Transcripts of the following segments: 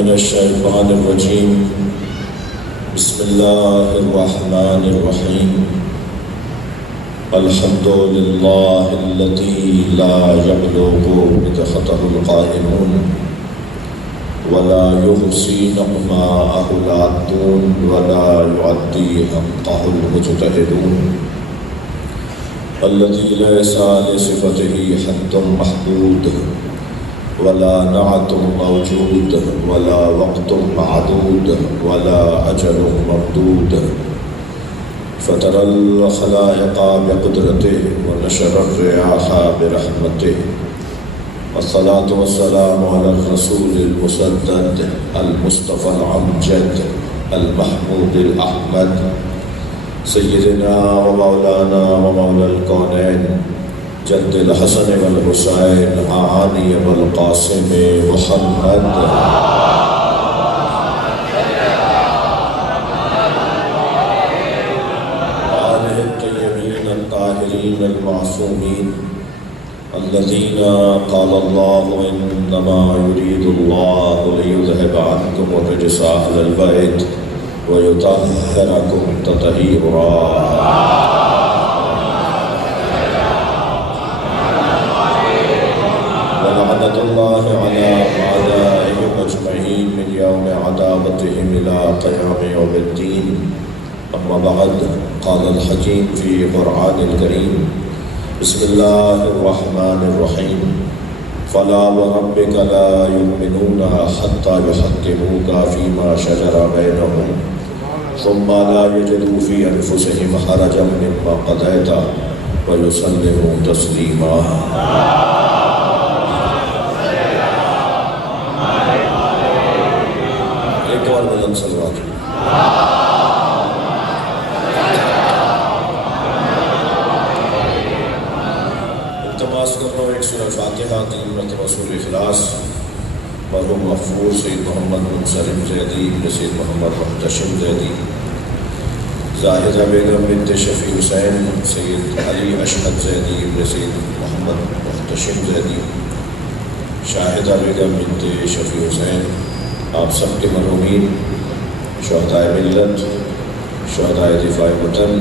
من الشیطان الرجیم بسم اللہ الرحمن الرحیم الحمد للہ الذی لا یبلغ مدحته القائلون ولا يحصي نعماءه العادون ولا يعدي حقه المجتهدون الذي ليس لصفته حد محدود ولا نعت موجود ولا وقت معدود ولا أجل ممدود فترى الخلائق بقدرته ونشر الرياح برحمته والصلاة والسلام على الرسول المسدد المصطفى الأمجد المحمود الأحمد سيدنا ومولانا ومولى الكونين جد الحسن والحسين عاني والقاسم محمد آله الطيبين الطاهرين المعصومين الذين قال الله إنما يريد الله ليذهب عنكم الرجس أهل البيت ويطهركم تطهيرا ولعنة الله على أعدائهم أجمعين من يوم عداوتهم إلى قيام يوم الدين أما بعد قال الحكيم في قرآن الكريم بسم الله الرحمن الرحيم فلا وربك لا يؤمنون حتى يحكموك فيما شجر بينهم ثم لا يجدوا في أنفسهم حرجا مما قضيت ويسلموا تسليما ایک اور بلند صلوات التماس کر رہا ہوں ایک سورہ فاتحہ 3 مرتبہ سورہ اخلاص مرحوم مغفور سید محمد منصرم زیدی سید محمد محتشم زیدی زاہدہ بیگم بنت شفیع حسین سید علی اشہد زیدی سید محمد محتشم زیدی شاہدہ بیگم بنت شفیع حسین آپ سب کے مرحومین شہدائے ملت شہدائے دفاع وطن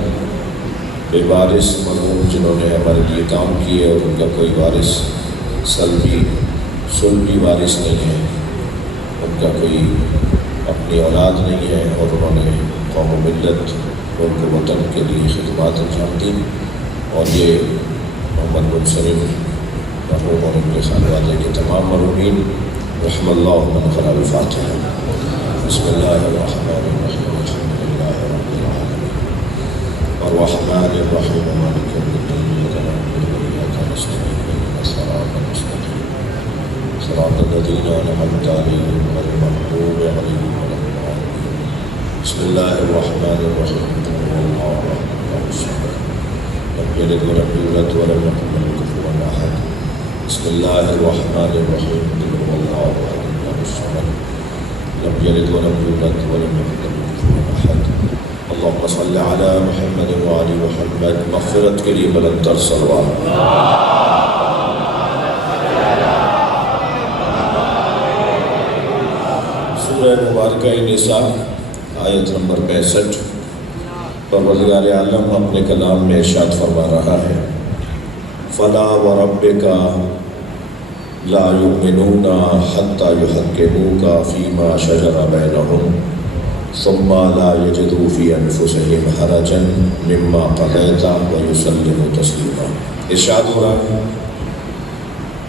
بے وارث مرحوم جنہوں نے ہمارے لیے کام کیے اور ان کا کوئی وارث سلبی وارث نہیں ہے، ان کا کوئی اپنی اولاد نہیں ہے اور انہوں نے قوم و ملت اور وطن کے لیے خدمات انجام دی، اور یہ محمد منصرم مرحوم اور ان کے خانوادے کے تمام مرحومین رحم اللہ من قرأ الفاتحہ بسم اللہ الرحمن الرحیم الحمد للہ رب العالمین الرحمن الرحیم مالک یوم الدین ایاک نعبد و ایاک نستعین اهدنا الصراط المستقیم صراط الذین انعمت علیہم غیر المغضوب علیہم ولا الضالین بسم اللہ الرحمن الرحیم قل هو اللہ احد الصمد لم یلد ولم یولد ولم یکن له کفوا احد بسم اللہ الرحمن الرحیم قل هو اللہ احد الصمد لم یلد ولم یولد ولم یکن له کفوا احد اللهم صل علی محمد وعلی محمد مغفرت کے لیے بلند تر صلوات سورہ مبارکہ نساء آیت نمبر 65 پروردگار عالم اپنے کلام میں ارشاد فرما رہا ہے فلا وربک لا یؤمنون حتی یحکموک فیما شجر بینہم ثم لا یجدوا فی انفسہم حرجا مما قضیت ویسلموا تسلیما ارشاد ہو رہا ہے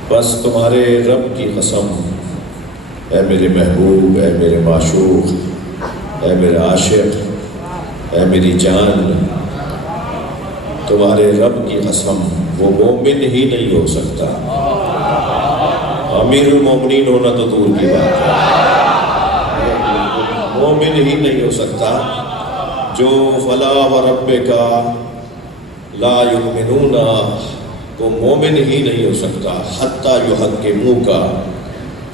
بس تمہارے رب کی قسم اے میرے محبوب، اے میرے معشوق، اے میرے عاشق، اے میری جان، تمہارے رب کی قسم وہ مومن ہی نہیں ہو سکتا، امیر المومنین ہونا تو دور کی بات ہے، مومن ہی نہیں ہو سکتا جو فلا وربک لا یؤمنون، وہ مومن ہی نہیں ہو سکتا حتی یحکموک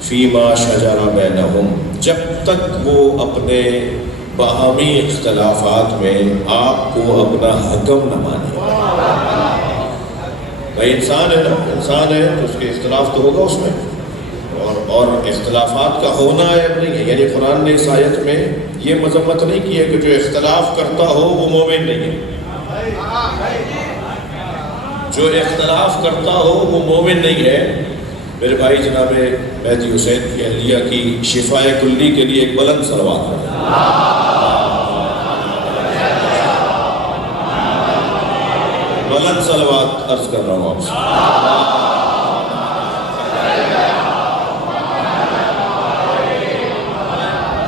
فیما شجر بینہم، جب تک وہ اپنے باہمی اختلافات میں آپ کو اپنا حکم نہ مانے۔ بھائی انسان ہے نا، انسان ہے تو اس کے اختلاف تو ہوگا اس میں، اور اور اختلافات کا ہونا عیب نہیں ہے. یعنی قرآن نے اس آیت میں یہ مذمت نہیں کی ہے کہ جو اختلاف کرتا ہو وہ مومن نہیں ہے. جو اختلاف کرتا ہو وہ مومن نہیں ہے. میرے بھائی جناب مہدی حسین کی اہلیہ کی شفاء کلی کے لیے ایک بلند صلوات پڑھیں. بلند صلوات عرض کر رہا ہوں آپ سے.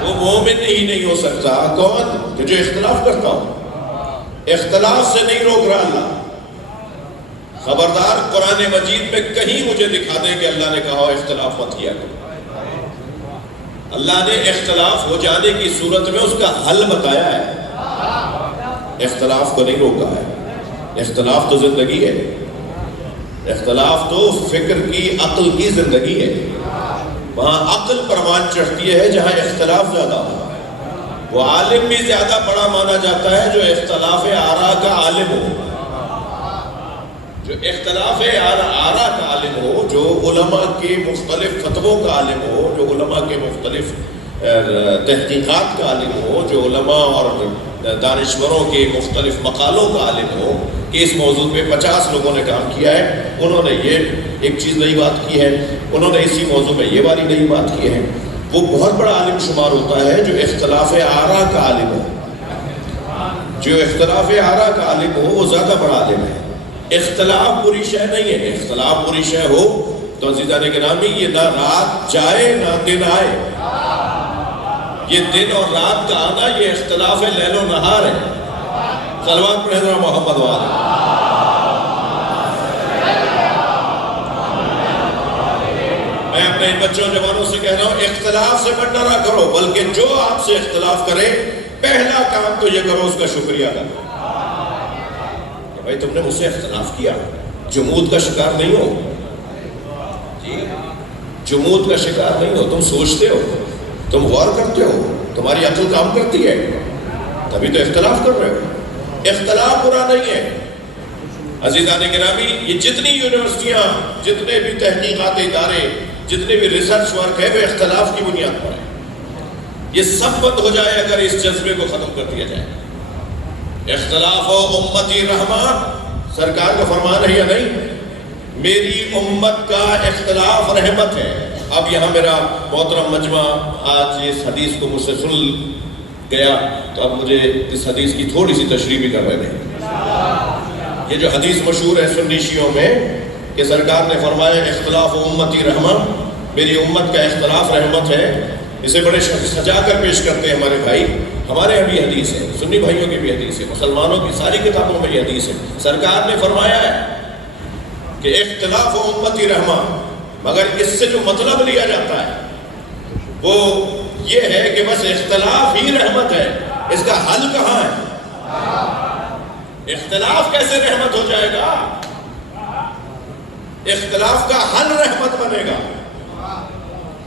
وہ مومن ہی نہیں ہو سکتا کون؟ کہ جو اختلاف کرتا ہو. اختلاف سے نہیں روک رہا اللہ. خبردار قرآن مجید میں کہیں مجھے دکھا دیں کہ اللہ نے کہا اختلاف مت کیا کرو. اللہ نے اختلاف ہو جانے کی صورت میں اس کا حل بتایا ہے. اختلاف کو نہیں روکا ہے. اختلاف تو زندگی ہے. اختلاف تو فکر کی عقل کی زندگی ہے. وہاں عقل پروان چڑھتی ہے جہاں اختلاف زیادہ ہو. وہ عالم بھی زیادہ بڑا مانا جاتا ہے جو اختلاف آراء کا عالم ہو. جو اختلاف آراء کا عالم ہو، جو علماء کے مختلف فتووں کا عالم ہو، جو علماء کے مختلف تحقیقات کا عالم ہو، جو علماء اور دانشوروں کے مختلف مقالوں کا عالم ہو کہ اس موضوع پہ 50 لوگوں نے کام کیا ہے، انہوں نے یہ ایک چیز نئی بات کی ہے، انہوں نے اسی موضوع میں یہ والی نئی بات کی ہے، وہ بہت بڑا عالم شمار ہوتا ہے جو اختلاف آراء کا عالم ہو. جو اختلاف آراء کا عالم ہو وہ زیادہ بڑا عالم ہے. اختلاف بری شے نہیں ہے. اختلاف بری شے ہو تو عزیزان گرامی یہ نہ رات جائے نہ دن آئے. یہ دن اور رات کا آنا یہ اختلاف لیل و نہار ہے. صلوات پڑھیں ذرا محمد والے. میں اپنے ان بچوں جوانوں سے کہہ رہا ہوں اختلاف سے بڑھنا نہ کرو، بلکہ جو آپ سے اختلاف کرے پہلا کام تو یہ کرو اس کا شکریہ ادا کرو. بھائی تم نے مجھ سے اختلاف کیا، جمود کا شکار نہیں ہو. جی جمود کا شکار نہیں ہو. تم سوچتے ہو، تم غور کرتے ہو، تمہاری عقل کام کرتی ہے، تبھی تو اختلاف کر رہے ہو. اختلاف برا نہیں ہے. عزیزان گرامی یہ جتنی یونیورسٹیاں، جتنے بھی تحقیقات ادارے، جتنے بھی ریسرچ ورک ہے وہ اختلاف کی بنیاد پر ہے. یہ سب بند ہو جائے اگر اس جذبے کو ختم کر دیا جائے. اختلاف و امتی رحمہ سرکار کا فرمان ہے یا نہیں؟ میری امت کا اختلاف رحمت ہے. اب یہاں میرا محترم مجمع آج اس حدیث کو مجھ سے سن گیا تو اب مجھے اس حدیث کی تھوڑی سی تشریح بھی کر رہے ہیں. یہ جو حدیث مشہور ہے سنی شیعوں میں کہ سرکار نے فرمایا اختلاف و امتی رحمہ، میری امت کا اختلاف رحمت ہے. اسے بڑے سجا کر پیش کرتے ہیں ہمارے بھائی. ہمارے یہاں بھی حدیث ہے، سنی بھائیوں کی بھی حدیث ہے، مسلمانوں کی ساری کتابوں میں یہ حدیث ہے. سرکار نے فرمایا ہے کہ اختلاف و امتی رحمہ، مگر اس سے جو مطلب لیا جاتا ہے وہ یہ ہے کہ بس اختلاف ہی رحمت ہے. اس کا حل کہاں ہے؟ اختلاف کیسے رحمت ہو جائے گا؟ اختلاف کا حل رحمت بنے گا.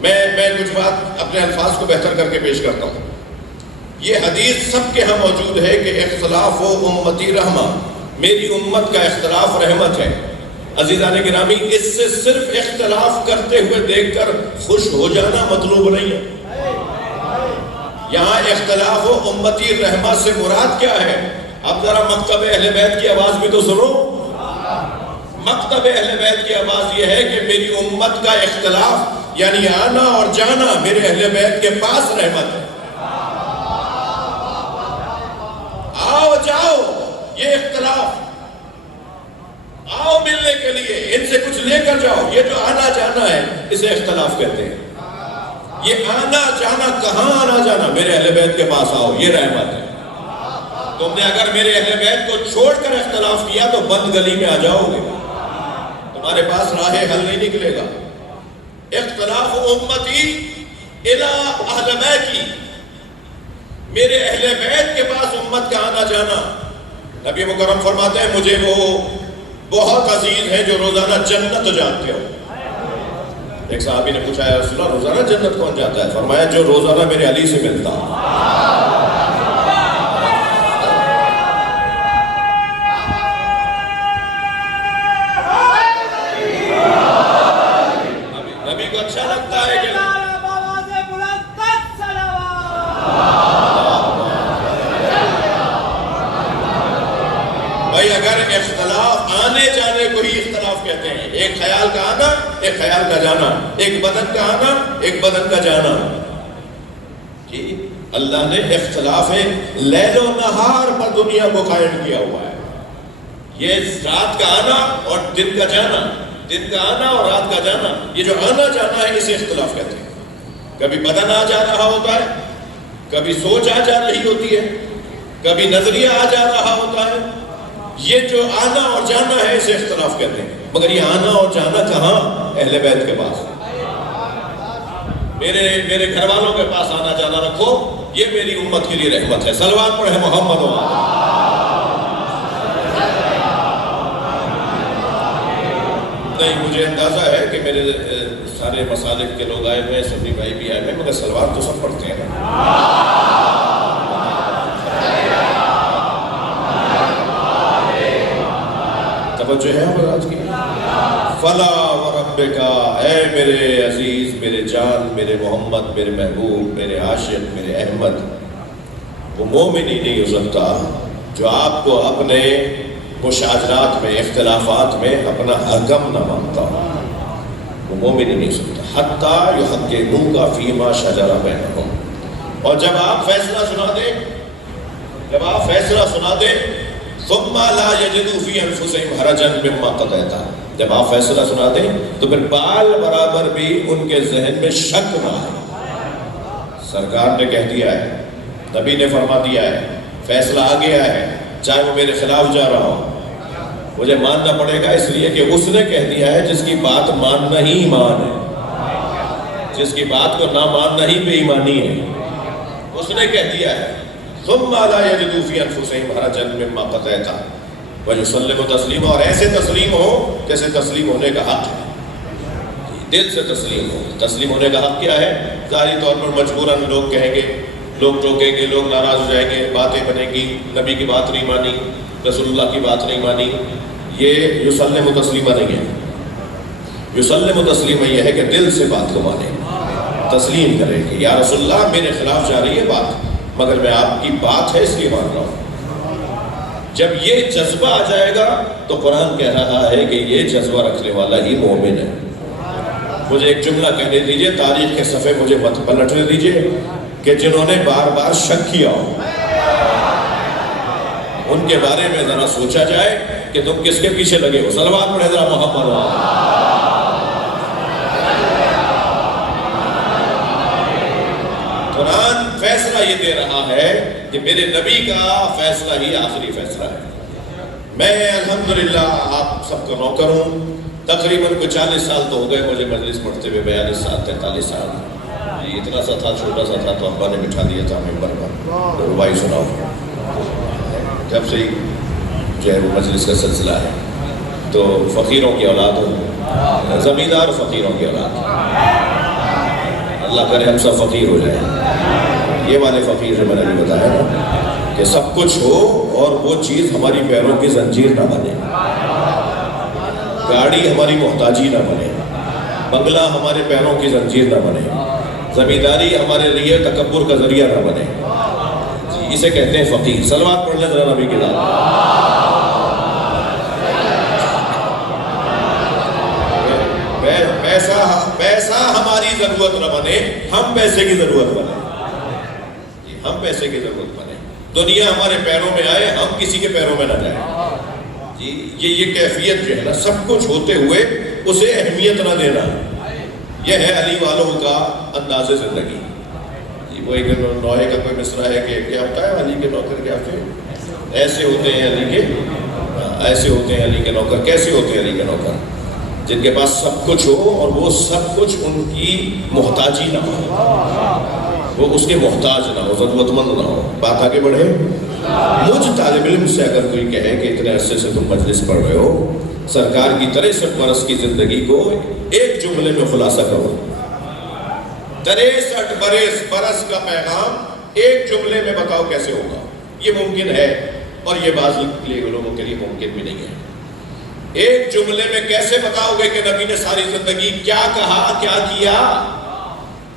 میں کچھ بات اپنے الفاظ کو بہتر کر کے پیش کرتا ہوں. یہ حدیث سب کے ہاں موجود ہے کہ اختلاف و امتی رحمہ، میری امت کا اختلاف رحمت ہے. عزیزان گرامی اس سے صرف اختلاف کرتے ہوئے دیکھ کر خوش ہو جانا مطلوب نہیں ہے. یہاں اختلاف و امتی رحمہ سے مراد کیا ہے؟ اب ذرا مکتب اہل بیت کی آواز بھی تو سنو. مکتب اہل بیت کی آواز یہ ہے کہ میری امت کا اختلاف یعنی آنا اور جانا میرے اہل بیت کے پاس رحمت ہے. آؤ جاؤ یہ اختلاف، آؤ ملنے کے لیے، ان سے کچھ لے کر جاؤ. یہ جو آنا جانا ہے اسے اختلاف کہتے ہیں. یہ آنا جانا، کہاں آنا جانا؟ میرے اہل بیت کے پاس آؤ، یہ رحمت ہے. تم نے اگر میرے اہل بیت کو چھوڑ کر اختلاف کیا تو بند گلی میں آ جاؤ گے، تمہارے پاس راہ حل نہیں نکلے گا. اختلاف امتی الی اہل بیتی، میرے اہل بیت کے پاس امت کا آنا جانا. نبی مکرم فرماتے ہیں مجھے وہ بہت عزیز ہیں جو روزانہ جنت جاتے ہو. ایک صحابی نے پوچھا یا رسول اللہ روزانہ جنت کون جاتا ہے؟ فرمایا جو روزانہ میرے علی سے ملتا. نبی کو اچھا لگتا ہے کہ کہتے ہیں، ایک خیال کا آنا، ایک خیال کا جانا، ایک بدن کا آنا، ایک بدن کا جانا. کہ اللہ نے اختلاف لیل و نہار پر دنیا کو قائم کیا ہوا ہے. یہ رات کا آنا اور دن کا جانا، دن کا آنا اور رات کا جانا، یہ جو آنا جانا ہے اسے اختلاف کہتے ہیں. کبھی بدن آ جا رہا ہوتا ہے، کبھی سوچ آ جا رہی ہوتی ہے، کبھی نظریہ آ جا رہا ہوتا ہے. یہ جو آنا اور جانا ہے اسے اختلاف کہتے ہیں. مگر یہ آنا اور جانا کہاں؟ اہل بیت کے پاس. میرے گھر والوں کے پاس آنا جانا رکھو، یہ میری امت کے لیے رحمت ہے. صلوات پڑھے محمد. نہیں، مجھے اندازہ ہے کہ میرے سارے مسالک کے لوگ آئے ہوئے ہیں، سبھی بھائی بھی آئے ہوئے ہیں، مگر صلوات تو سب پڑھتے ہیں. توجہ ہے آج کی. فلا وربک، اے میرے عزیز، میرے جان، میرے محمد، میرے محبوب، میرے عاشق، میرے احمد. وہ مومن ہی نہیں ہو سکتا جو آپ کو اپنے مشاجرات میں، اختلافات میں اپنا حکم نہ مانتا ہو. وہ مومن ہی نہیں ہو سکتا. حتی یحکموک فیما شجر بینہم. اور جب آپ فیصلہ سنا دیں ثم لا یجدوا فی انفسہم حرجا مما قضیت. جب آپ فیصلہ سنا دیں تو پھر بال برابر بھی ان کے ذہن میں شک نہ آئے. سرکار نے کہہ دیا ہے، نبی نے فرما دیا ہے، فیصلہ آ گیا ہے، چاہے وہ میرے خلاف جا رہا ہو، مجھے ماننا پڑے گا. اس لیے کہ اس نے کہہ دیا ہے جس کی بات ماننا ہی ایمان ہے، جس کی بات کو نہ ماننا ہی بے ایمانی ہے. اس نے کہہ دیا ہے ثم لا یجدوا فی انفسہم حرجا مما قضیت ویسلموا تسلیما. اور ایسے تسلیم ہو جیسے تسلیم ہونے کا حق ہے، دل سے تسلیم ہو. تسلیم ہونے کا حق کیا ہے؟ ظاہری طور پر مجبوراً لوگ کہیں گے، لوگ ٹوکیں گے، لوگ ناراض ہو جائیں گے، باتیں بنے گی، نبی کی بات نہیں مانی، رسول اللہ کی بات نہیں مانی. یہ یسلم تسلیمہ نہیں ہے. یسلم تسلیمہ یہ ہے کہ دل سے بات کو مانے، تسلیم کرے کہ یا رسول اللہ میرے خلاف جا رہی ہے بات، مگر میں آپ کی بات ہے اس لیے مان رہا ہوں. جب یہ جذبہ آ جائے گا تو قرآن کہہ رہا ہے کہ یہ جذبہ رکھنے والا ہی مومن ہے. مجھے ایک جملہ کہنے دیجئے، تاریخ کے صفحے مجھے مت پلٹنے دیجئے، کہ جنہوں نے بار بار شک کیا ہو ان کے بارے میں ذرا سوچا جائے کہ تم کس کے پیچھے لگے ہو. صلوات پڑھے ذرا محمد. قرآن فیصلہ یہ دے رہا ہے کہ میرے نبی کا فیصلہ ہی آخری فیصلہ ہے. میں الحمدللہ آپ سب کا نوکر ہوں. تقریباً کوئی 40 سال تو ہو گئے مجھے مجلس پڑھتے ہوئے، 42 سال 43 سال. اتنا سا تھا، چھوٹا سا تھا تو ابا نے بٹھا دیا تھا ممبر پر، ربائی سناؤ. جب سے ہی جو ہے وہ مجلس کا سلسلہ ہے. تو فقیروں کی اولاد ہوں، زمیندار فقیروں کی اولاد. اللہ کرے ہم سب فقیر ہو جائیں. یہ والے فقیر جو میں نے بھی بتایا نا کہ سب کچھ ہو اور وہ چیز ہماری پیروں کی زنجیر نہ بنے، گاڑی ہماری محتاجی نہ بنے، بنگلہ ہمارے پیروں کی زنجیر نہ بنے، زمینداری ہمارے لیے تکبر کا ذریعہ نہ بنے. اسے کہتے ہیں فقیر. صلوات پڑھ لیں ذرا نبی کے ذات. پیسہ ہماری ضرورت نہ بنے، ہم پیسے کی ضرورت بنے. ہم پیسے کی ضرورت بنے. دنیا ہمارے پیروں میں آئے، ہم کسی کے پیروں میں نہ جائیں. یہ کیفیت جو ہے نا، سب کچھ ہوتے ہوئے اسے اہمیت نہ دینا، یہ ہے علی والوں کا انداز زندگی. وہ ایک نوحے کا کوئی مصرع ہے کہ کیا ہوتا ہے علی کے نوکر کیا پھر ایسے ہوتے ہیں علی کے، ایسے ہوتے ہیں علی کے نوکر. کیسے ہوتے ہیں علی کے نوکر؟ جن کے پاس سب کچھ ہو اور وہ سب کچھ ان کی محتاجی نہ ہو، وہ اس کے محتاج نہ ہو، ضرورت مند نہ ہو. بات آگے بڑھے. مجھ طالب علم سے اگر کوئی کہے کہ اتنے عرصے سے تم مجلس پڑھ رہے ہو، سرکار کی 63 برس کی زندگی کو ایک جملے میں خلاصہ کرو، 63 برس کا پیغام ایک جملے میں بتاؤ کیسے ہوگا؟ یہ ممکن ہے اور یہ بعض لوگوں کے لیے ممکن بھی نہیں ہے. ایک جملے میں کیسے بتاؤ گے کہ نبی نے ساری زندگی کیا کہا، کیا کیا؟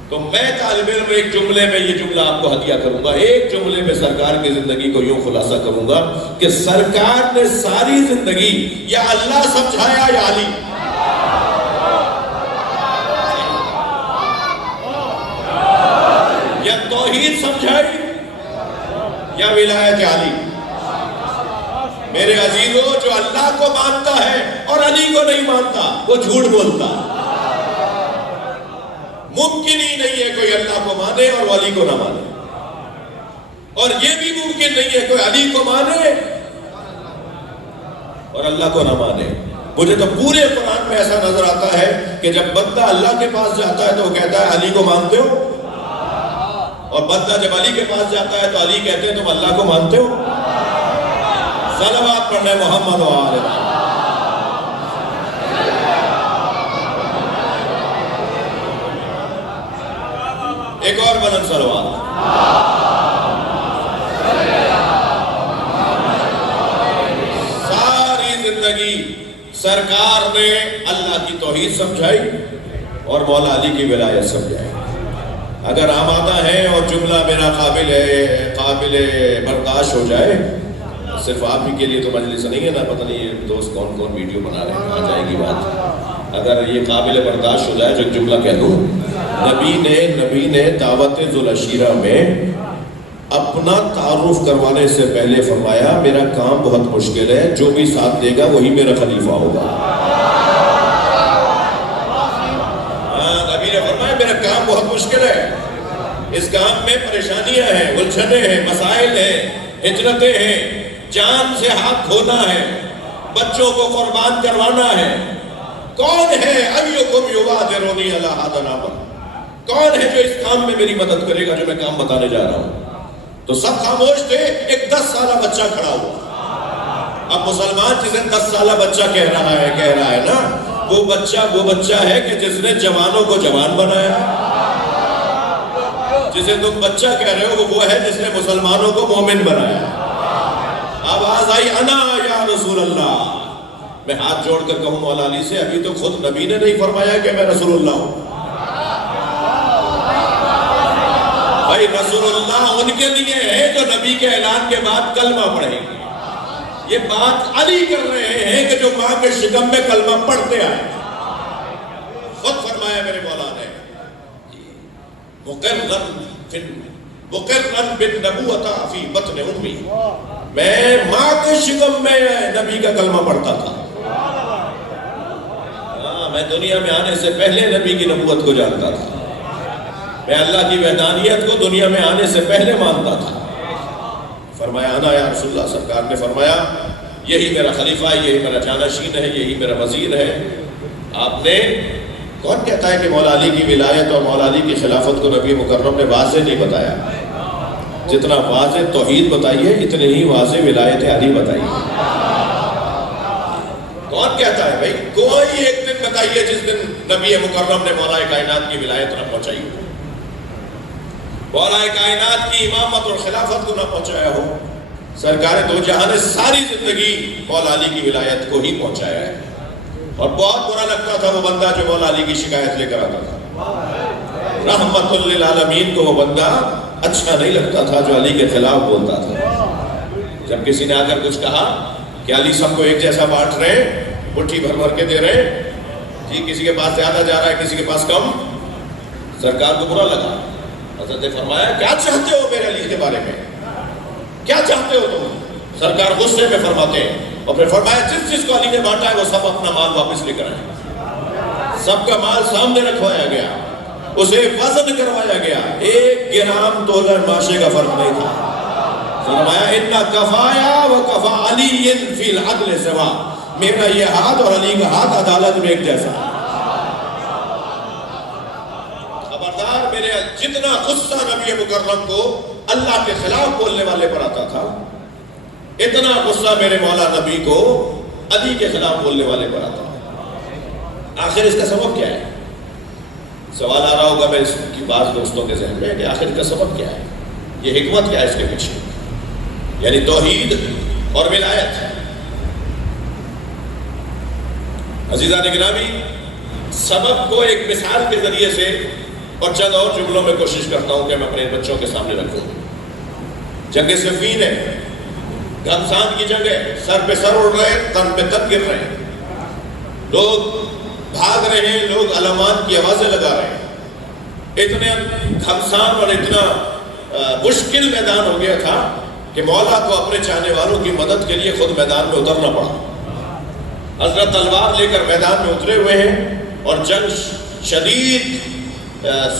تو میں طالب علم ایک جملے میں یہ جملہ آپ کو ہدیہ کروں گا. ایک جملے میں سرکار کی زندگی کو یوں خلاصہ کروں گا کہ سرکار نے ساری زندگی یا اللہ سمجھایا یا علی. توحید سمجھائی یا ولایت علی؟ میرے عزیزوں، جو اللہ کو مانتا ہے اور علی کو نہیں مانتا وہ جھوٹ بولتا۔ ممکن ہی نہیں ہے کوئی اللہ کو مانے اور علی کو نہ مانے، اور یہ بھی ممکن نہیں ہے کوئی علی کو مانے اور اللہ کو نہ مانے۔ مجھے تو پورے قرآن میں ایسا نظر آتا ہے کہ جب بندہ اللہ کے پاس جاتا ہے تو وہ کہتا ہے علی کو مانتے ہو، اور بندہ جب علی کے پاس جاتا ہے تو علی کہتے ہیں تم اللہ کو مانتے ہو۔ صلوات پڑھنے محمد و آل محمد۔ ایک اور بلند صلوات۔ ساری زندگی سرکار نے اللہ کی توحید سمجھائی اور مولا علی کی ولایت سمجھائی۔ اگر آمادہ ہیں اور جملہ میرا قابل برداشت ہو جائے، صرف آپ ہی کے لیے تو مجلس نہیں ہے نا، پتہ نہیں یہ دوست کون کون ویڈیو بنا رہے ہیں، آ جائے گی بات۔ اگر یہ قابل برداشت ہو جائے جو جملہ کہہ دوں، نبی نے دعوت ذوالعشیرہ میں اپنا تعارف کروانے سے پہلے فرمایا میرا کام بہت مشکل ہے، جو بھی ساتھ دے گا وہی میرا خلیفہ ہوگا۔ نبی نے فرمایا میرا کام بہت مشکل ہے، اس کام میں پریشانیاں ہیں، الجھنیں ہیں، مسائل ہیں، ہجرتیں ہیں، جان سے ہاتھ دھونا ہے، بچوں کو قربان کروانا ہے۔ کون ہے ایکم یبادرنی الی ھذا الامر؟ کون ہے جو اس کام میں میری مدد کرے گا جو میں کام بتانے جا رہا ہوں؟ تو سب خاموش تھے، ایک 10 سالہ بچہ کھڑا ہوا۔ اب مسلمان جسے 10 سالہ بچہ کہہ رہا ہے نا، وہ بچہ ہے کہ جس نے جوانوں کو جوان بنایا۔ جسے تم بچہ کہہ رہے ہو وہ ہے جس نے مسلمانوں کو مومن بنایا۔ آواز آئی انا یا رسول اللہ۔ میں ہاتھ جوڑ کر کہوں مولا علی سے، ابھی تو خود نبی نے نہیں فرمایا کہ میں رسول اللہ ہوں۔ بھائی رسول اللہ ان کے لیے ہے جو نبی کے اعلان کے بعد کلمہ پڑھیں گے۔ یہ بات علی کر رہے ہیں کہ جو ماں کے شکم میں کلمہ پڑھتے آئے۔ خود فرمایا میرے مولا نے، مقرن بالنبوۃ فی بطن امی، میں ماں کے شکم میں نبی کا کلمہ پڑھتا تھا۔ میں دنیا میں آنے سے پہلے نبی کی نبوت کو جانتا تھا، میں اللہ کی وحدانیت کو دنیا میں آنے سے پہلے مانتا تھا۔ فرمایا انا یا رسول اللہ۔ سرکار نے فرمایا یہی میرا خلیفہ ہے، یہی میرا جانشین ہے، یہی میرا وزیر ہے۔ آپ نے، کون کہتا ہے کہ مولا علی کی ولایت اور مولا علی کی خلافت کو نبی مکرم نے واضح نہیں بتایا؟ جتنا واضح توحید بتائیے اتنے ہی واضح ولایت علی بتائیے۔ کون کہتا ہے بھائی؟ کوئی ایک دن بتائیے جس دن نبی مکرم نے مولا کائنات کی ولایت نہ پہنچائی ہو، مولا کائنات کی امامت اور خلافت کو نہ پہنچایا ہو۔ سرکار دو جہاں نے ساری زندگی مولا علی کی ولایت کو ہی پہنچایا ہے، اور بہت برا لگتا تھا وہ بندہ جو مولا علی کی شکایت لے کر آتا تھا۔ رحمت للعالمین کو وہ بندہ اچھا نہیں لگتا تھا جو علی کے خلاف بولتا تھا۔ جب کسی نے آ کر کچھ کہا کہ علی سب کو ایک جیسا بانٹ رہے ہیں، مٹھی بھر بھر کے دے رہے ہیں، جی کسی کے پاس زیادہ جا رہا ہے کسی کے پاس کم، سرکار کو برا لگا۔ حضرت نے فرمایا کیا چاہتے ہو میرے علی کے بارے میں، کیا چاہتے ہو تم؟ سرکار غصے میں فرماتے ہیں، اور پھر فرمایا جس جس کو علی نے بانٹا ہے وہ سب اپنا مال واپس لے کر آئے۔ سب کا مال سامنے رکھوایا گیا، اسے وزن کروایا گیا، 1 گرام تولن ماشے کا فرق نہیں تھا۔ فرمایا اِنَّ کَفَايَا وَكَفَا عَلِيٍّ فِي الْعَدْلِ سَوَا، میرا یہ ہاتھ اور علی کا ہاتھ عدالت میں ایک جیسا۔ خبردار، میرے جتنا غصہ نبی مکرم کو اللہ کے خلاف بولنے والے پر آتا تھا، اتنا غصہ میرے مولا نبی کو علی کے خلاف بولنے والے پر آتا ہے۔ آخر اس کا سبب کیا ہے؟ سوال آ رہا ہوگا میں اس کی بعض دوستوں کے ذہن میں کہ آخر اس کا سبب کیا ہے، یہ حکمت کیا ہے اس کے پیچھے؟ یعنی توحید اور ولایت۔ عزیزان گرامی، سبب کو ایک مثال کے ذریعے سے اور چند اور جملوں میں کوشش کرتا ہوں کہ میں اپنے بچوں کے سامنے رکھوں۔ جنگ صفین ہے، گھمسان کی جنگ ہے، سر پہ سر اڑ رہے ہیں، تن پہ تن گر رہے ہیں، لوگ بھاگ رہے ہیں، لوگ علامات کی آوازیں لگا رہے ہیں۔ اتنے گھمسان اور اتنا مشکل میدان ہو گیا تھا کہ مولا کو اپنے چاہنے والوں کی مدد کے لیے خود میدان میں اترنا پڑا۔ حضرت تلوار لے کر میدان میں اترے ہوئے ہیں اور جنگ شدید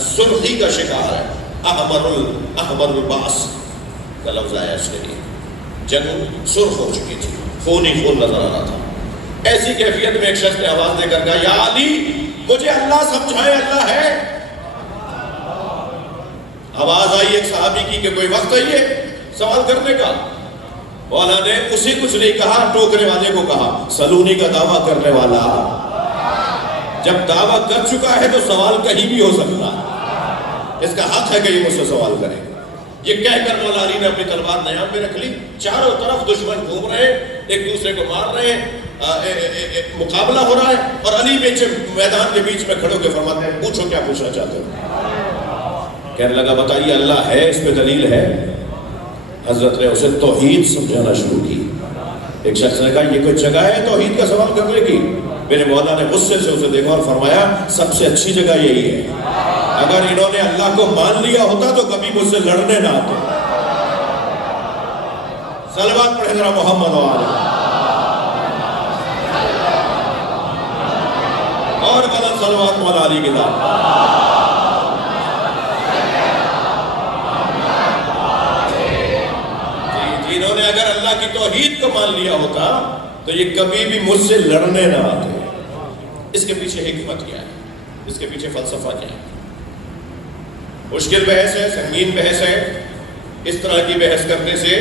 سرخی کا شکار ہے، احمر الباس کا لفظ آیا اس کے لیے، جنگ سرخ ہو چکی تھی، خون ہی خون نظر آ رہا تھا۔ ایسی کیفیت میں ایک شخص نے آواز دے کر کہا، یا علی مجھے اللہ سمجھائے، اللہ ہے۔ آواز آئی ایک صحابی کی کہ کوئی وقت ہے سوال کرنے کا؟ مولا نے اسے کچھ نہیں کہا، ٹوکنے والے کو کہا، سلونی کا دعویٰ کرنے والا جب دعویٰ کر چکا ہے تو سوال کہیں بھی ہو سکتا ہے، اس کا حق ہے کہ یہ مجھ سے سوال کرے۔ یہ کہہ کر مولا علی نے اپنی تلوار نیام میں رکھ لی، چاروں طرف دشمن گھوم رہے ہیں، ایک دوسرے کو مار رہے ہیں، مقابلہ ہو رہا ہے، اور علی میدان کے بیچ میں کھڑے ہو کے فرماتے ہیں، پوچھو کیا پوچھنا چاہتے ہو؟ کہنے لگا بتائیے اللہ ہے، اس پہ دلیل ہے؟ حضرت نے اسے توحید سمجھانا شروع کی۔ ایک شخص نے کہا یہ کوئی جگہ ہے توحید کا سوال کرنے کی؟ میرے مولا نے غصے سے اسے دیکھا اور فرمایا سب سے اچھی جگہ یہی ہے، اگر انہوں نے اللہ کو مان لیا ہوتا تو کبھی مجھ سے لڑنے نہ آتے۔ صلوات پڑھیں ذرا محمد و آلہ، اور بلند صلوات مولا علی کی طرف۔ انہوں نے اگر اللہ کی توحید کو مان لیا ہوتا تو یہ کبھی بھی مجھ سے لڑنے نہ آتے۔ اس کے پیچھے حکمت کیا ہے، اس کے پیچھے فلسفہ کیا ہے؟ مشکل بحث ہے، سنگین بحث ہے۔ اس طرح کی بحث کرنے سے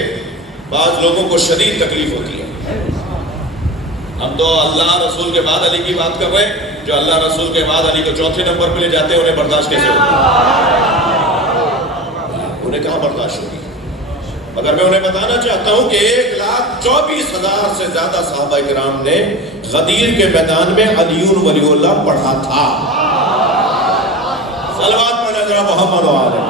بعض لوگوں کو شدید تکلیف ہوتی ہے۔ ہم تو اللہ رسول کے بعد علی کی بات کر رہے ہیں، جو اللہ رسول کے بعد علی کو چوتھے نمبر پہ لے جاتے ہیں انہیں برداشت کیسے ہوتی ہے؟ انہیں کہاں برداشت ہوگی؟ مگر میں انہیں بتانا چاہتا ہوں کہ 1,24,000 سے زیادہ صحابہ کرام نے غدیر کے میدان میں علی ولی اللہ پڑھا تھا۔ صلوات پڑھنا ذرا محمد و آلہ۔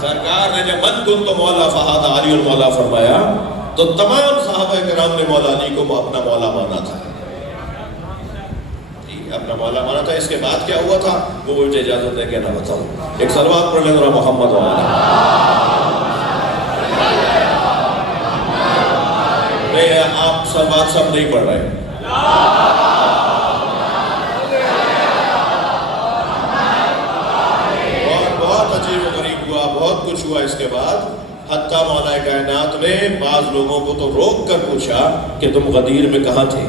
سرکار نے جب من کن تو مولا فہذا علی المولا فرمایا تو تمام صحابہ کرام نے مولا علی کو اپنا مولا مانا تھا، اپنا مولا مانا تھا۔ اس کے بعد کیا ہوا تھا وہ مجھے اجازت ہے کہ نہ بتاؤں۔ ایک صلوات پڑھ لیں ذرا محمد و آلہ۔ نہیں آپ صلوات سب نہیں پڑھ رہے۔ بہت عجیب و غریب ہوا، بہت کچھ ہوا اس کے بعد، حتیٰ مولا کائنات نے بعض لوگوں کو تو روک کر پوچھا کہ تم غدیر میں کہاں تھے؟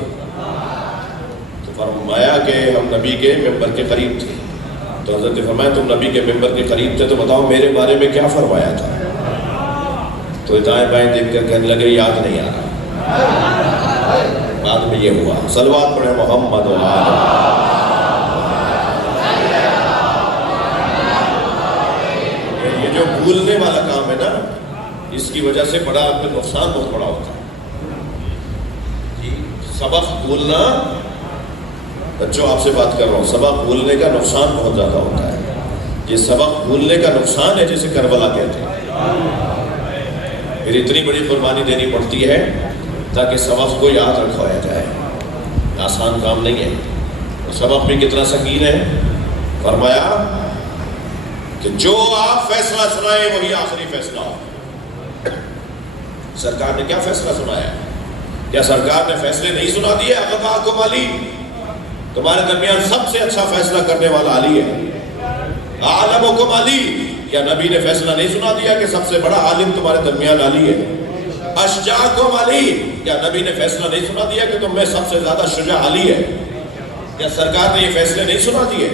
فرمایا کہ ہم نبی کے ممبر کے قریب تھے۔ تو حضرت نے فرمایا تم نبی کے ممبر کے قریب تھے تو بتاؤ میرے بارے میں کیا فرمایا تھا؟ تو دائیں بائیں دیکھ کر کہنے لگے یاد نہیں آ رہا۔ بعد میں یہ ہوا۔ صلوات پڑھیں محمد و آلہ۔ یہ جو بھولنے والا کام ہے نا، اس کی وجہ سے بڑا نقصان بہت بڑا ہوتا ہے۔ سبق بھولنا، بچوں آپ سے بات کر رہا ہوں، سبق بھولنے کا نقصان بہت زیادہ ہوتا ہے۔ یہ سبق بھولنے کا نقصان ہے جسے کربلا کہتے ہیں۔ پھر اتنی بڑی قربانی دینی پڑتی ہے تاکہ سبق کو یاد رکھوایا جائے، آسان کام نہیں ہے۔ سبق بھی کتنا سنگین ہے۔ فرمایا کہ جو آپ فیصلہ سنائیں وہی آخری فیصلہ ہو۔ سرکار نے کیا فیصلہ سنایا؟ کیا سرکار نے فیصلے نہیں سنا دیے؟ اغفاکم علی، تمہارے درمیان سب سے اچھا فیصلہ کرنے والا علی ہے۔ عالمکم علی، کیا نبی نے فیصلہ نہیں سنا دیا کہ سب سے بڑا عالم تمہارے درمیان علی ہے؟ اشجاعکم علی، کیا نبی نے فیصلہ نہیں سنا دیا کہ تم میں سب سے زیادہ شجاع علی ہے؟ کیا سرکار نے یہ فیصلے نہیں سنا دیے؟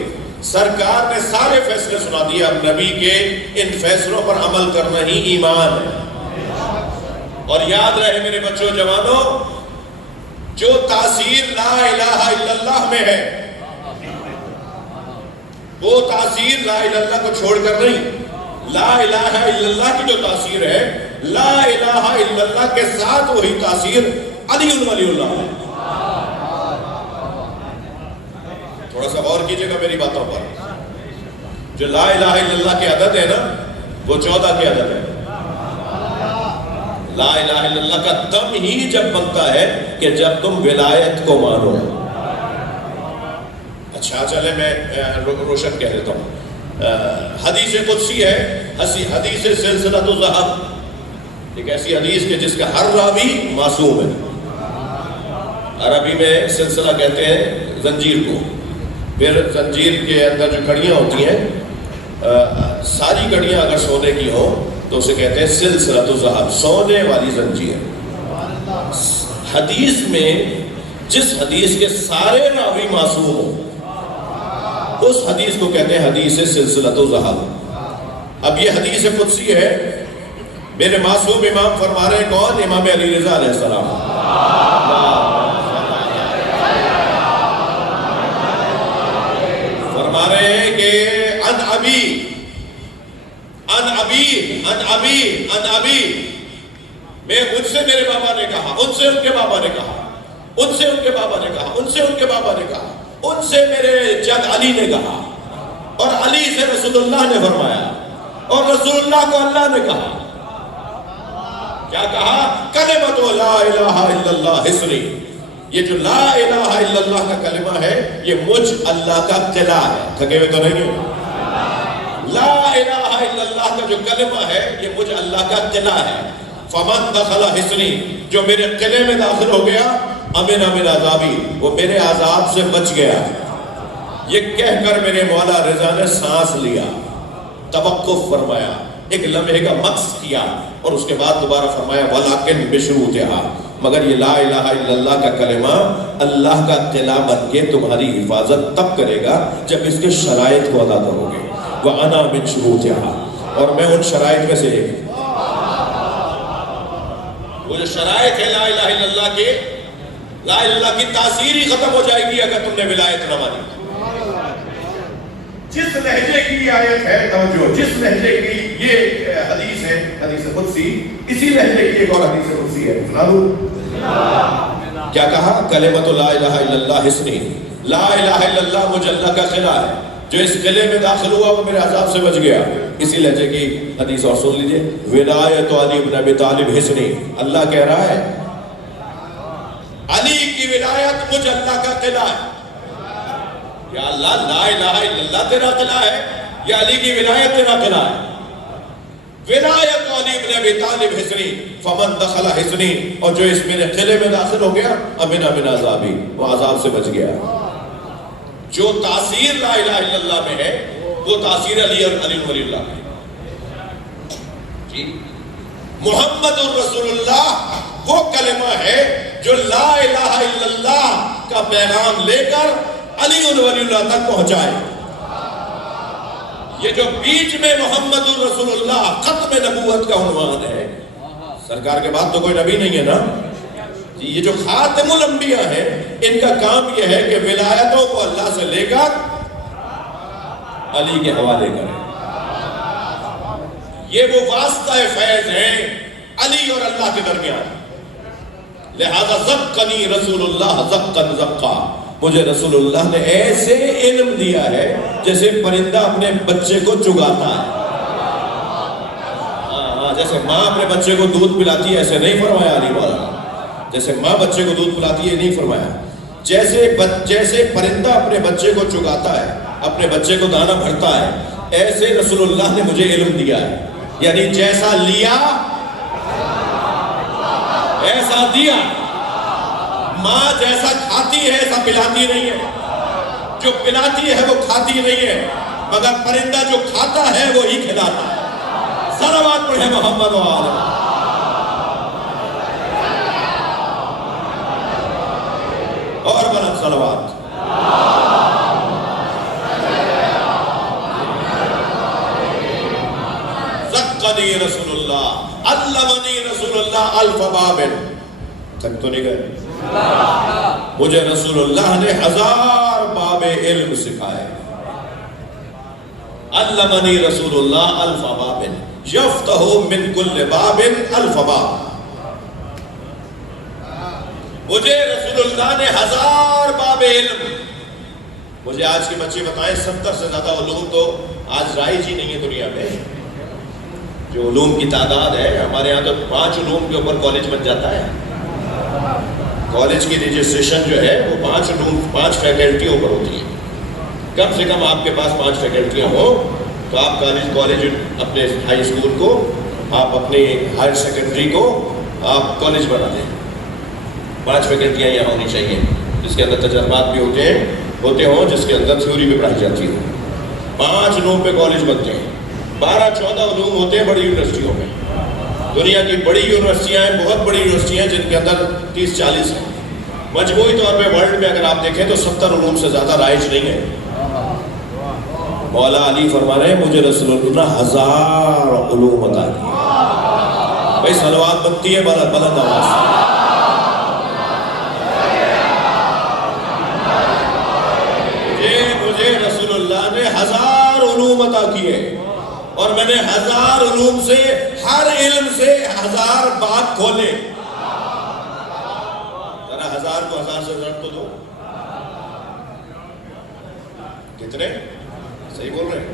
سرکار نے سارے فیصلے سنا دیے۔ اب نبی کے ان فیصلوں پر عمل کرنا ہی ایمان ہے۔ اور یاد رہے میرے بچوں جوانوں، جو تاثیر لا الہ الا اللہ میں ہے وہ تاثیر لا الہ الا اللہ کو چھوڑ کر نہیں، لا الہ الا اللہ کی جو تاثیر ہے لا الہ الا اللہ کے ساتھ وہی تاثیر علی ولی اللہ ہے۔ تھوڑا سا غور کیجئے گا میری باتوں پر۔ جو لا الہ الا اللہ کی عدد ہے نا وہ 14 کی عدد ہے۔ لا الہ الا اللہ کا دم ہی جب بنتا ہے کہ جب تم ولایت کو مانو۔ اچھا چلے میں روشن کہہ دیتا ہوں. حدیث قدسی ہے، حدیث سلسلۃ الذہب، ایک ایسی حدیث کہ جس کا ہر راوی معصوم ہے. عربی میں سلسلہ کہتے ہیں زنجیر کو. پھر زنجیر کے اندر جو کڑیاں ہوتی ہیں، ساری کڑیاں اگر سونے کی ہوں تو اسے کہتے ہیں سلسلۃ الذہب، سونے والی زنجیر. حدیث میں جس حدیث کے سارے راوی معصوم ہوں اس حدیث کو کہتے ہیں حدیث سلسلۃ الذہب. اب یہ حدیث قدسی ہے. میرے معصوم امام فرما رہے ہیں، کون؟ امام علی رضا علیہ السلام. فرما رہے ہیں کہ ان ابی میں ان سے میرے بابا نے کہا، ان سے ان کے بابا نے کہا، ان سے ان کے بابا نے کہا، ان سے ان کے بابا نے کہا، ان سے میرے جد علی نے کہا، اور علی سے رسول اللہ نے فرمایا، اور رسول اللہ کو اللہ نے کہا. کیا کہا؟ کلمۃ لا الہ الا اللہ حصنی. یہ جو لا الہ الا اللہ کا کلمہ ہے یہ مجھ اللہ کا قلعہ ہے. تھکے ہوئے تو نہیں ہو؟ لا الہ الا اللہ کا جو کلمہ ہے یہ مجھ اللہ کا قلعہ ہے. فمن دخل حصنی، جو میرے قلعے میں داخل ہو گیا، امن من عذابی، وہ میرے عذاب سے بچ گیا. یہ کہہ کر میرے مولا رضا نے سانس لیا، توقف فرمایا، ایک لمحے کا مکث کیا، اور اس کے بعد دوبارہ فرمایا وَلَكِنْ بِشُرُوطِهَا، مگر یہ لا الہ الا اللہ کا کلمہ اللہ کا قلعہ بن کے تمہاری حفاظت تب کرے گا جب اس کے شرائط کو ادا کرو گے. وَأَنَا مِنْ شُرُوطِهَا، اور میں ان شرائط میں سے ایک. وہ جو شرائط ہے لا الہ الا اللہ کے، لا الہ الا اللہ کی تاثیر ہی ختم ہو جائے گی اگر تم نے ولایت نہ مانی. جس لہجے کی آیت ہے، توجہ، جس لہجے کی یہ حدیث ہے، حدیث قدسی، اسی لہجے کی ایک اور حدیث قدسی ہے. سنا دوں کیا کہا؟ کلمۃ لا الہ الا اللہ حصنی، لا الہ الا اللہ مجھ اللہ کا قلعہ ہے، جو اس قلعے میں داخل ہوا وہ میرے عذاب سے بچ گیا. اسی لہجے کی حدیث اور سن لیجئے. ولایت علی بن ابی طالب حصنی، اللہ کہہ رہا ہے علی کی ولایت مجھ اللہ کا قلعہ ہے. یا اللہ، لا الہ الا اللہ تیرا قلعہ ہے، یا علی کی ولایت تیرا قلعہ ہے. ولایت علی بن ابی طالب حصنی، فمن دخل حصنی، اور جو اس میرے قلعے میں داخل ہو گیا، امن من عذابی، وہ عذاب سے بچ گیا. جو تاثیر لا الہ الا اللہ میں ہے وہ تاثیر علی ولی اللہ میں. جی، محمد الرسول اللہ وہ کلمہ ہے جو لا الہ الا اللہ کا پیغام لے کر علی ولی اللہ تک پہنچائے. یہ جو بیچ میں محمد الرسول اللہ ختم نبوت کا عنوان ہے، سرکار کے بعد تو کوئی نبی نہیں ہے نا. یہ جو خاتم الانبیاء ہیں ان کا کام یہ ہے کہ ولایتوں کو اللہ سے لے کر علی کے حوالے کریں. یہ وہ واسطہ فیض ہیں علی اور اللہ کے درمیان. لہذا زقنی رسول اللہ زقن زقا، مجھے رسول اللہ نے ایسے علم دیا ہے جیسے پرندہ اپنے بچے کو چگاتا ہے. جیسے ماں اپنے بچے کو دودھ پلاتی ہے ایسے نہیں فرمایا علی والا. جیسے ماں بچے کو دودھ پلاتی ہے نہیں فرمایا. جیسے پرندہ اپنے بچے کو چگاتا ہے، اپنے بچے کو دانہ بھرتا ہے، ایسے رسول اللہ نے مجھے علم دیا ہے. یعنی جیسا لیا ایسا دیا. ماں جیسا کھاتی ہے ایسا پلاتی نہیں ہے، جو پلاتی ہے وہ کھاتی نہیں ہے، مگر پرندہ جو کھاتا ہے وہی کھلاتا ہے. صلوات پڑھیں محمد و آلہ. اور بلند صلوات. زقنی رسول اللہ، علمنی رسول اللہ الف باب. تک تو نہیں گئے؟ مجھے رسول اللہ نے 1000 باب علم سکھائے. علمنی رسول اللہ الف باب یفتح من کل باب الف باب. مجھے رسول اللہ نے 1000 باب علم. مجھے آج کے بچے بتائیں 70 سے زیادہ علوم تو آج رائج ہی نہیں ہے دنیا میں. جو علوم کی تعداد ہے ہمارے یہاں تو 5 علوم کے اوپر کالج بن جاتا ہے. کالج کی رجسٹریشن جو ہے وہ 5 علوم 5 فیکلٹیوں پر ہوتی ہے. کم سے کم آپ کے پاس 5 فیکلٹیاں ہوں تو آپ کالج اپنے ہائی اسکول کو، آپ اپنی ہائر سیکنڈری کو آپ کالج بنا دیں. 5 فیکلٹیاں یہاں ہونی چاہیے جس کے اندر تجربات بھی ہوتے ہوں، جس کے اندر تھیوری بھی پڑھائی جاتی ہو. 5 علوم پہ کالج بنتے ہیں. 12-14 علوم ہوتے ہیں بڑی یونیورسٹیوں میں. دنیا کی بڑی یونیورسٹیاں ہیں، بہت بڑی یونیورسٹیاں ہیں جن کے اندر 30-40 ہیں. مجموعی طور پہ ورلڈ میں اگر آپ دیکھیں تو 70 علوم سے زیادہ رائج نہیں ہے. مولا علی فرما رہے ہیں مجھے رسول اللہ نے 1000 علوم عطا کیے. بھائی صلوات بنتی ہے بلند آواز سے. مجھے رسول اللہ نے 1000 علوم عطا کیے اور میں نے 1000 علوم سے، ہر علم سے 1000 باب کھولے. ذرا 1000 کو 1000 سے ضرب تو دو. کتنے؟ صحیح بول رہے ہیں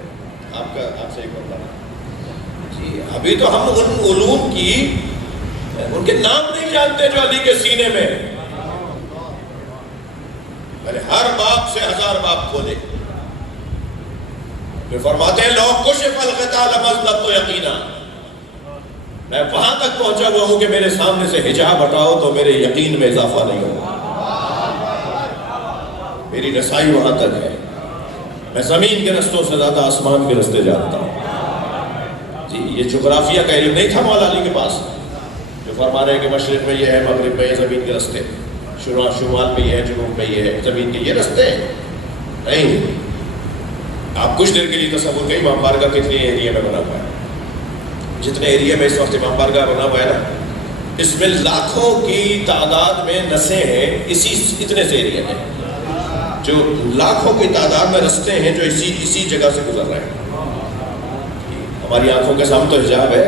آپ صحیح بول رہے ہیں جی. ابھی تو ہم ان علوم کی ان کے نام نہیں جانتے جو علی کے سینے میں. میں نے ہر باب سے 1000 باب کھولے. پھر فرماتے ہیں لو کشف الغطاء لمزلت یقینا. میں وہاں تک پہنچا ہوا ہوں کہ میرے سامنے سے حجاب ہٹاؤ تو میرے یقین میں اضافہ نہیں ہوگا. میری رسائی وہاں تک ہے. میں زمین کے رستوں سے زیادہ آسمان کے رستے جانتا ہوں جی. یہ جغرافیہ کا علم نہیں تھا مولا علی کے پاس جو فرما رہے ہیں کہ مشرق میں یہ ہے، مغرب میں یہ، زمین کے رستے، شمال میں یہ ہے، جنوب میں یہ ہے، زمین کے یہ رستے ہیں. نہیں. آپ کچھ دیر کے لیے تصور کریں امام بارگاہ کتنے ایریا میں بنا ہوا ہے. جتنے ایریا میں اس وقت امام بارگاہ بنا ہوا ہے نا، اس میں لاکھوں کی تعداد میں نسیں ہیں اتنے سے ایریا میں، جو لاکھوں کی تعداد میں رستے ہیں جو اسی جگہ سے گزر رہے ہیں. ہماری آنکھوں کے سامنے تو حجاب ہے.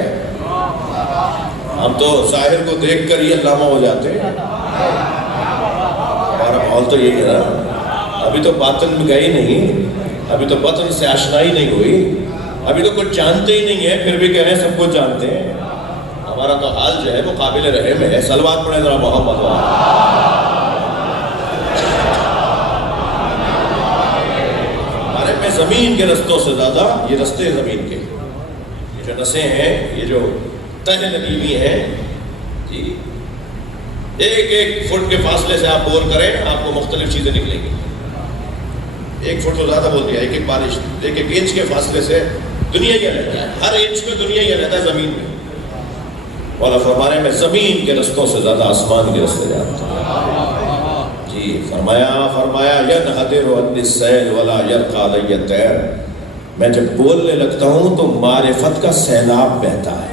ہم تو ظاہر کو دیکھ کر ہی علامہ ہو جاتے ہیں. ہمارا ماحول تو یہی ہے نا. ابھی تو باطن میں گئے نہیں، ابھی تو باطن سے آشنائی نہیں ہوئی، ابھی تو کچھ جانتے ہی نہیں ہے، پھر بھی کہہ رہے ہیں سب کچھ جانتے ہیں. ہمارا تو حال جو ہے وہ قابل رحم ہے. صلوات پڑھیں ذرا محمد وآلہ. میں زمین کے رستوں سے زیادہ، یہ رستے زمین کے، یہ جو نسیں ہیں، یہ جو تہ لگی ہوئی ہیں جی، 1 فٹ کے فاصلے سے آپ بور کریں آپ کو مختلف چیزیں نکلیں گی. 1 فٹ تو زیادہ بول دیا، 1 بارش 1 انچ کے فاصلے سے دنیا یہ رہتا ہے. ہر انچ میں دنیا یہ رہتا ہے زمین میں. مولا فرما رہے ہیں میں زمین کے رستوں سے زیادہ آسمان کے رستے جانتا ہوں جی. فرمایا ینحدر عنی السیل ولا یرقی علی الطیر. میں جب بولنے لگتا ہوں تو معرفت کا سیلاب بہتا ہے،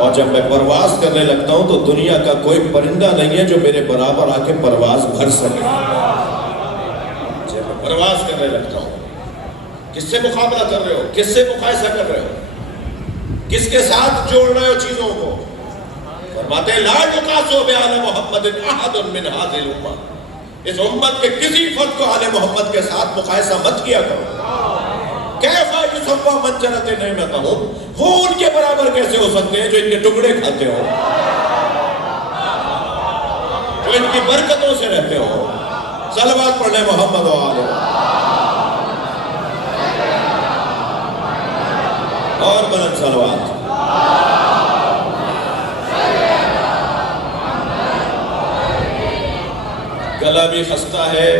اور جب میں پرواز کرنے لگتا ہوں تو دنیا کا کوئی پرندہ نہیں ہے جو میرے برابر آ کے پرواز بھر سکے. جب میں پرواز کرنے لگتا ہوں، کس سے مقابلہ کر رہے ہو، کس سے مقایسہ کر رہے ہو، کس کے ساتھ جوڑ رہے ہو چیزوں کو. فرماتے ہیں لا یقاسو بآل محمد احد من هذه الامہ. اس امت کے کسی فرد کو آل محمد کے ساتھ مقایسہ مت کیا کرو. کیفا یسوی من جرت نعمتہم. وہ ان کے برابر کیسے ہو سکتے ہیں جو ان کے ٹکڑے کھاتے ہو، جو ان کی برکتوں سے رہتے ہو. صلوات پڑھنے محمد و آلہ. اور بلند صلوات. گلا بھی خستہ ہے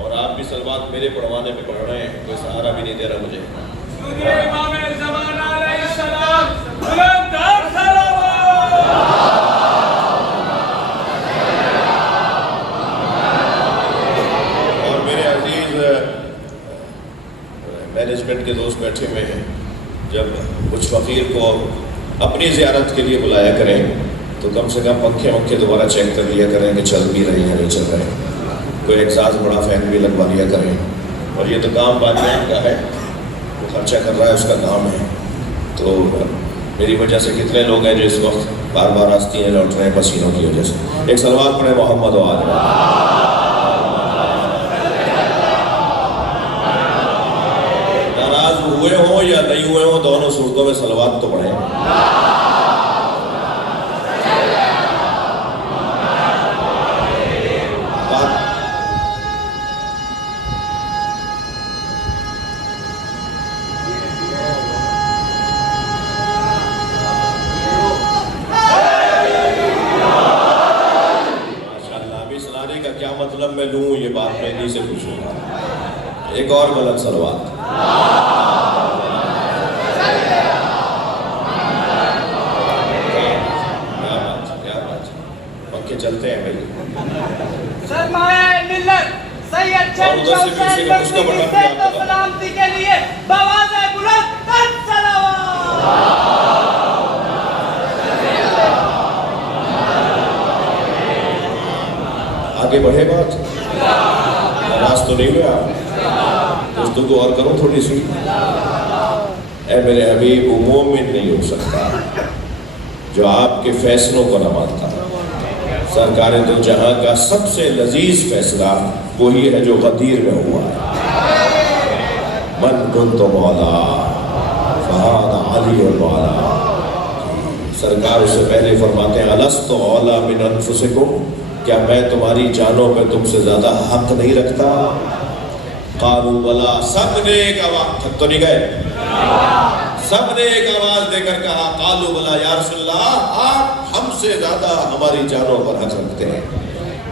اور آپ بھی صلوات میرے پڑھوانے میں پڑھ رہے ہیں، کوئی سہارا بھی نہیں دے رہا مجھے. امام زمان علیہ السلام بلندار صلوات. اور میرے عزیز مینجمنٹ کے دوست بیٹھے ہوئے ہیں، جب کچھ فقیر کو اپنی زیارت کے لیے بلایا کریں تو کم سے کم پنکھے دوبارہ چیک کر لیا کریں کہ چل بھی رہے ہیں نہیں چل رہے ہیں. کوئی ایگزاز بڑا فین بھی لگوا لیا کریں. اور یہ تو کام بادشاہ کا ہے، وہ خرچہ کر رہا ہے، اس کا کام ہے. تو میری وجہ سے کتنے لوگ ہیں جو اس وقت بار بار آستینیں لوٹ رہے ہیں پسینوں کی وجہ سے. ایک صلوات پڑھیں محمد و آلہ. ناراض ہوئے ہوں یا نہیں ہوئے ہوں، دونوں صورتوں میں صلوات تو پڑھیں. انہیں سے پوچھوں گا. ایک اور غلط صلوات. کیا بات پنکھے چلتے ہیں بھائی. سرمایہ ملت سید شمس حسین بخشی کی صحت و سلامتی کے لیے بآواز بلند صلوات. آگے بڑھے بات. ناراض تو نہیں ہوا آپ؟ دوستوں کو اور کروں تھوڑی سی. اے میرے حبیب، وہ مومن نہیں ہو سکتا جو آپ کے فیصلوں کو نہ مانتا. سرکار دو جہاں کا سب سے لذیذ فیصلہ وہی ہے جو غدیر میں ہوا ہے. من کنت مولا فہذا علی المولا. سرکار اس سے پہلے فرماتے ہیں الست اولی من انفسکم، کیا میں تمہاری جانوں پہ تم سے زیادہ حق نہیں رکھتا؟ قالوا بلا. سب نے ایک آواز، تھک تو نہیں گئے؟ سب نے ایک آواز دے کر کہا قالوا بلا یا رسول اللہ، آپ ہم سے زیادہ ہماری جانوں پر حق رکھتے ہیں.